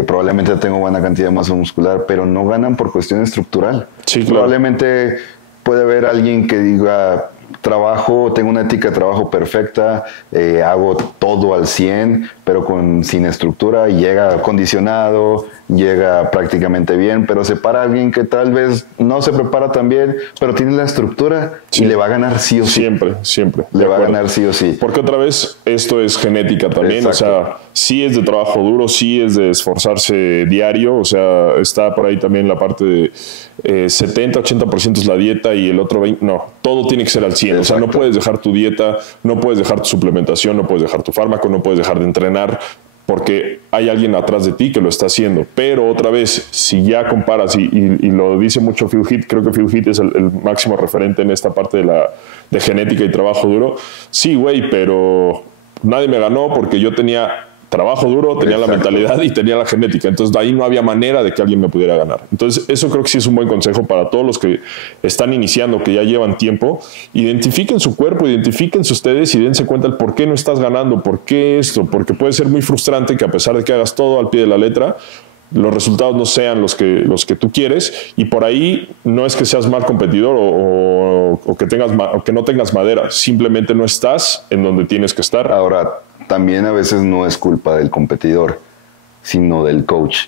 probablemente tengo buena cantidad de masa muscular, pero no ganan por cuestión estructural. Sí, claro. Probablemente puede haber alguien que diga, tengo una ética de trabajo perfecta, hago todo al 100, pero sin estructura, llega condicionado, llega prácticamente bien, pero se para alguien que tal vez no se prepara tan bien, pero tiene la estructura y le va a ganar sí o sí. Siempre. Le va a ganar sí o sí. Porque otra vez, esto es genética también, Exacto. O sea, sí es de trabajo duro, sí es de esforzarse diario, o sea, está por ahí también la parte de 70-80% es la dieta y el otro 20%, no, todo tiene que ser al 100%. Exacto. O sea, no puedes dejar tu dieta, no puedes dejar tu suplementación, no puedes dejar tu fármaco, no puedes dejar de entrenar, porque hay alguien atrás de ti que lo está haciendo. Pero otra vez, si ya comparas, y lo dice mucho Phil Heath, creo que Phil Heath es el máximo referente en esta parte de genética y trabajo duro. Sí, güey, pero nadie me ganó porque yo tenía trabajo duro, tenía la mentalidad y tenía la genética. Entonces, de ahí no había manera de que alguien me pudiera ganar. Entonces, eso creo que sí es un buen consejo para todos los que están iniciando, que ya llevan tiempo. Identifiquen su cuerpo, identifíquense ustedes y dense cuenta el por qué no estás ganando, por qué esto, porque puede ser muy frustrante que a pesar de que hagas todo al pie de la letra, los resultados no sean los que tú quieres, y por ahí no es que seas mal competidor o que no tengas madera, simplemente no estás en donde tienes que estar. Ahora, también a veces no es culpa del competidor, sino del coach,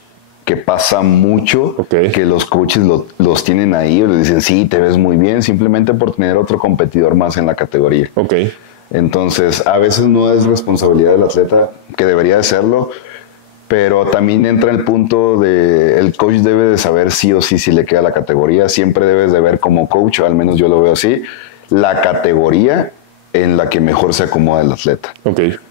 que pasa mucho que los coaches los tienen ahí o les dicen, sí, te ves muy bien, simplemente por tener otro competidor más en la categoría. Entonces, a veces no es responsabilidad del atleta, que debería de serlo, pero también entra el punto de el coach debe de saber sí o sí si le queda la categoría. Siempre debes de ver como coach, o al menos yo lo veo así, la categoría en la que mejor se acomoda el atleta.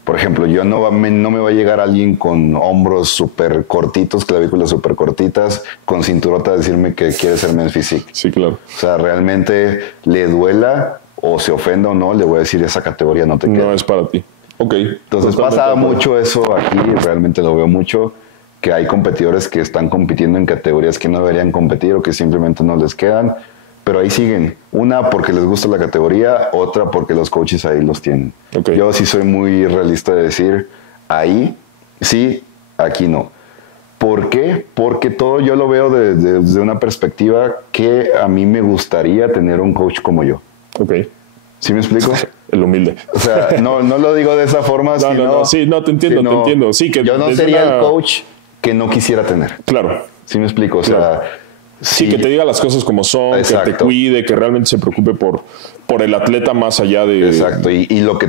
Por ejemplo, yo no me va a llegar alguien con hombros súper cortitos, clavículas súper cortitas, con cinturota a decirme que quiere ser Men's Physique. Sí, claro. O sea, realmente le duela o se ofenda o no, le voy a decir esa categoría no te queda. No es para ti. Entonces pasa mucho eso aquí, realmente lo veo mucho, que hay competidores que están compitiendo en categorías que no deberían competir o que simplemente no les quedan, pero ahí siguen. Una porque les gusta la categoría, otra porque los coaches ahí los tienen. Yo sí soy muy realista de decir, ahí sí, aquí no. ¿Por qué? Porque todo yo lo veo desde una perspectiva que a mí me gustaría tener un coach como yo. ¿Sí me explico? El humilde. O sea, no lo digo de esa forma, te entiendo. Sí, que yo no sería el coach que no quisiera tener. Claro. ¿Sí me explico? O sea, sí, que te diga las cosas como son, que te cuide, que realmente se preocupe por el atleta más allá de... Exacto, y lo que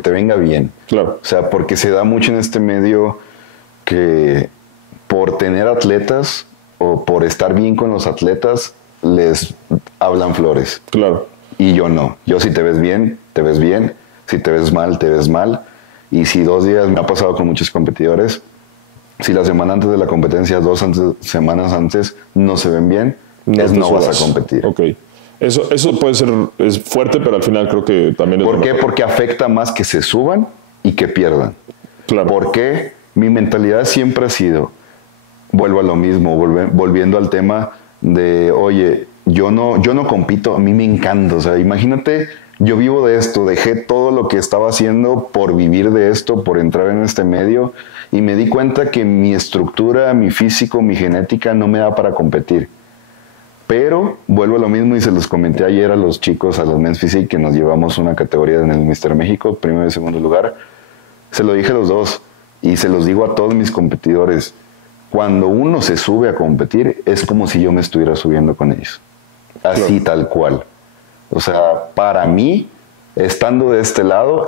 te venga bien. Claro. O sea, porque se da mucho en este medio que por tener atletas o por estar bien con los atletas, les hablan flores. Claro. Y yo no. Yo si te ves bien, te ves bien. Si te ves mal, te ves mal. Y si 2 días, me ha pasado con muchos competidores, Si la semana antes de la competencia, semanas antes, no se ven bien, no vas a competir. Ok. Eso puede ser es fuerte, pero al final creo que también es... ¿Por qué? Porque afecta más que se suban y que pierdan. Claro. Porque mi mentalidad siempre ha sido, vuelvo a lo mismo, volviendo al tema de, oye, yo no compito, a mí me encanta. O sea, imagínate, yo vivo de esto, dejé todo lo que estaba haciendo por vivir de esto, por entrar en este medio, y me di cuenta que mi estructura, mi físico, mi genética no me da para competir. Pero vuelvo a lo mismo y se los comenté ayer a los chicos, a los Men's Physique, que nos llevamos una categoría en el Mr. México, primero y segundo lugar. Se lo dije a los dos y se los digo a todos mis competidores. Cuando uno se sube a competir, es como si yo me estuviera subiendo con ellos. Así, claro. Tal cual. O sea, para mí, estando de este lado,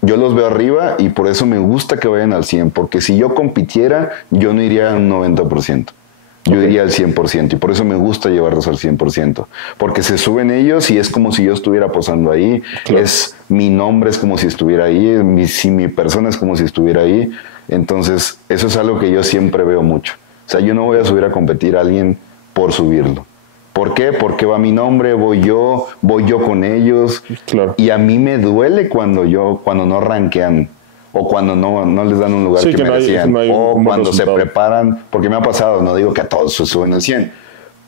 yo los veo arriba y por eso me gusta que vayan al 100%, porque si yo compitiera, yo no iría al 90%. Yo iría al 100% y por eso me gusta llevarlos al 100%, porque se suben ellos y es como si yo estuviera posando ahí, claro. Mi nombre es como si estuviera ahí, mi persona es como si estuviera ahí, entonces eso es algo que yo siempre veo mucho. O sea, yo no voy a subir a competir a alguien por subirlo. ¿Por qué? Porque va mi nombre, voy yo con ellos, claro. Y a mí me duele cuando no rankean. O cuando no les dan un lugar que merecían. O cuando se preparan, porque me ha pasado, no digo que a todos se suben al 100,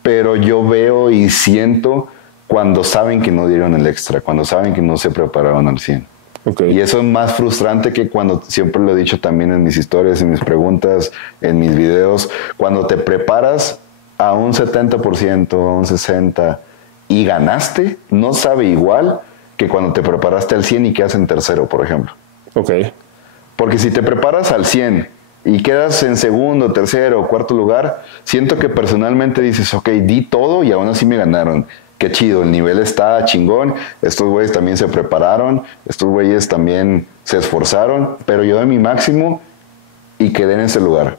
pero yo veo y siento cuando saben que no dieron el extra, cuando saben que no se prepararon al 100. Okay. Y eso es más frustrante que cuando, siempre lo he dicho también en mis historias, en mis preguntas, en mis videos, cuando te preparas a un 70%, a un 60% y ganaste, no sabe igual que cuando te preparaste al 100 y quedas en tercero, por ejemplo. Okay. Porque si te preparas al 100 y quedas en segundo, tercero o cuarto lugar, siento que personalmente dices, ok, di todo y aún así me ganaron. Qué chido, el nivel está chingón, estos güeyes también se prepararon, estos güeyes también se esforzaron, pero yo de mi máximo y quedé en ese lugar.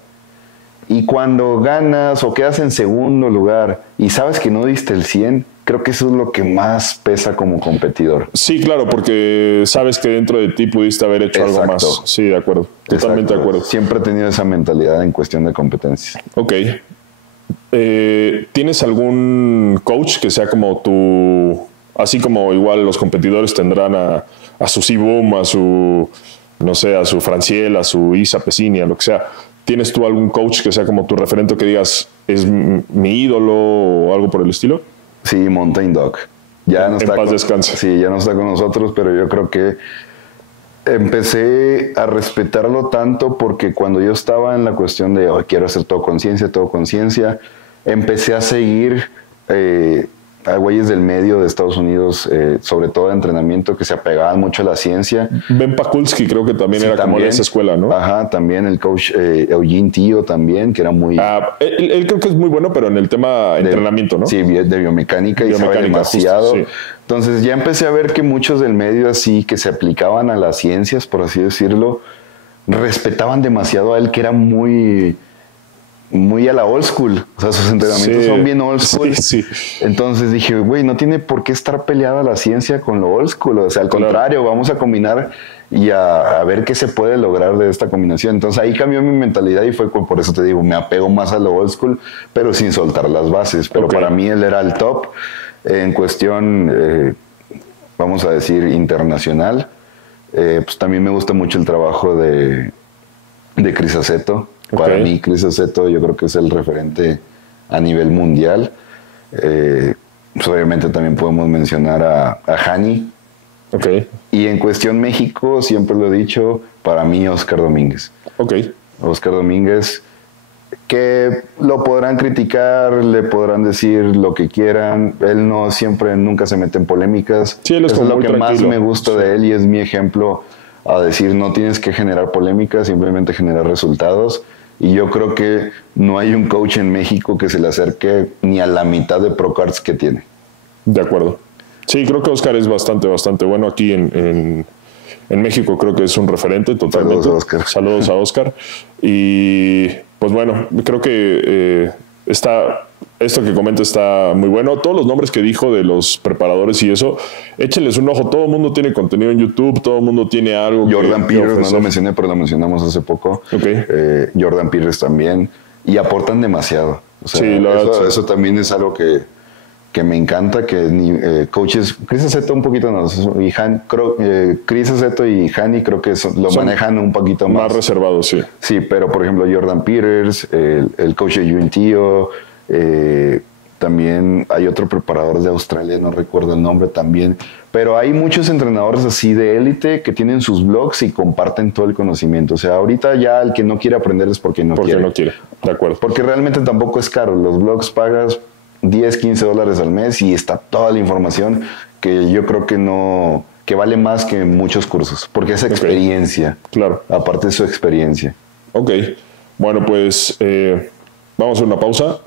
Y cuando ganas o quedas en segundo lugar y sabes que no diste el 100, creo que eso es lo que más pesa como competidor. Sí, claro, porque sabes que dentro de ti pudiste haber hecho algo más. Sí, de acuerdo. Totalmente de acuerdo. Siempre he tenido esa mentalidad en cuestión de competencia. Ok. ¿Tienes algún coach que sea como tu... Así como igual los competidores tendrán a su Sibum, a su, no sé, a su Franciel, a su Isa Pesini, a lo que sea. ¿Tienes tú algún coach que sea como tu referente que digas es mi ídolo o algo por el estilo? Sí, Mountain Dog. Ya no está en paz descanse. Sí, ya no está con nosotros, pero yo creo que empecé a respetarlo tanto porque cuando yo estaba en la cuestión de quiero hacer todo conciencia, empecé a seguir a güeyes del medio de Estados Unidos, sobre todo de entrenamiento, que se apegaban mucho a la ciencia. Ben Pakulski creo que también era como de esa escuela, ¿no? Ajá, también el coach Eugene Tío también, que era muy... Él creo que es muy bueno, pero en el tema de entrenamiento, ¿no? Sí, de biomecánica y sabe demasiado. Justo, sí. Entonces ya empecé a ver que muchos del medio así, que se aplicaban a las ciencias, por así decirlo, respetaban demasiado a él, que era muy a la old school, o sea, sus entrenamientos son bien old school. Sí. Entonces dije, güey, no tiene por qué estar peleada la ciencia con lo old school, o sea, al contrario, vamos a combinar y a ver qué se puede lograr de esta combinación. Entonces ahí cambió mi mentalidad y fue por eso te digo, me apego más a lo old school, pero sin soltar las bases. Pero para mí él era el top en cuestión, vamos a decir, internacional. Pues también me gusta mucho el trabajo de Chris Aceto. Para mí, Chris Aceto yo creo que es el referente a nivel mundial. Pues obviamente también podemos mencionar a Hani. Y en cuestión México, siempre lo he dicho, para mí Oscar Domínguez. Oscar Domínguez, que lo podrán criticar, le podrán decir lo que quieran. Él nunca se mete en polémicas. Sí, él es lo que más me gusta de él y es mi ejemplo a decir, no tienes que generar polémicas, simplemente generar resultados. Y yo creo que no hay un coach en México que se le acerque ni a la mitad de Pro Cards que tiene. De acuerdo. Sí, creo que Oscar es bastante bueno aquí en México. Creo que es un referente totalmente. Saludos a Oscar. Saludos a Oscar. Y pues bueno, creo que esto que comenta está muy bueno. Todos los nombres que dijo de los preparadores y eso, échenles un ojo. Todo el mundo tiene contenido en YouTube, todo el mundo tiene algo. Jordan Peters, no lo mencioné, pero lo mencionamos hace poco. Okay. Jordan Peters también. Y aportan demasiado. O sea, sí, eso también es algo que me encanta, que coaches, Chris Aceto un poquito no, y Chris Aceto y Hani creo que lo manejan un poquito más reservados, sí. Sí, pero por ejemplo Jordan Peters, el coach de UNTO, también hay otro preparador de Australia, no recuerdo el nombre también, pero hay muchos entrenadores así de élite que tienen sus blogs y comparten todo el conocimiento. O sea, ahorita ya el que no quiere aprender es porque no quiere. Porque no quiere, de acuerdo. Porque realmente tampoco es caro, los blogs pagas $10, $15 al mes y está toda la información que yo creo que vale más que muchos cursos, porque es experiencia. Claro. Aparte de su experiencia. Ok. Bueno, pues vamos a hacer una pausa.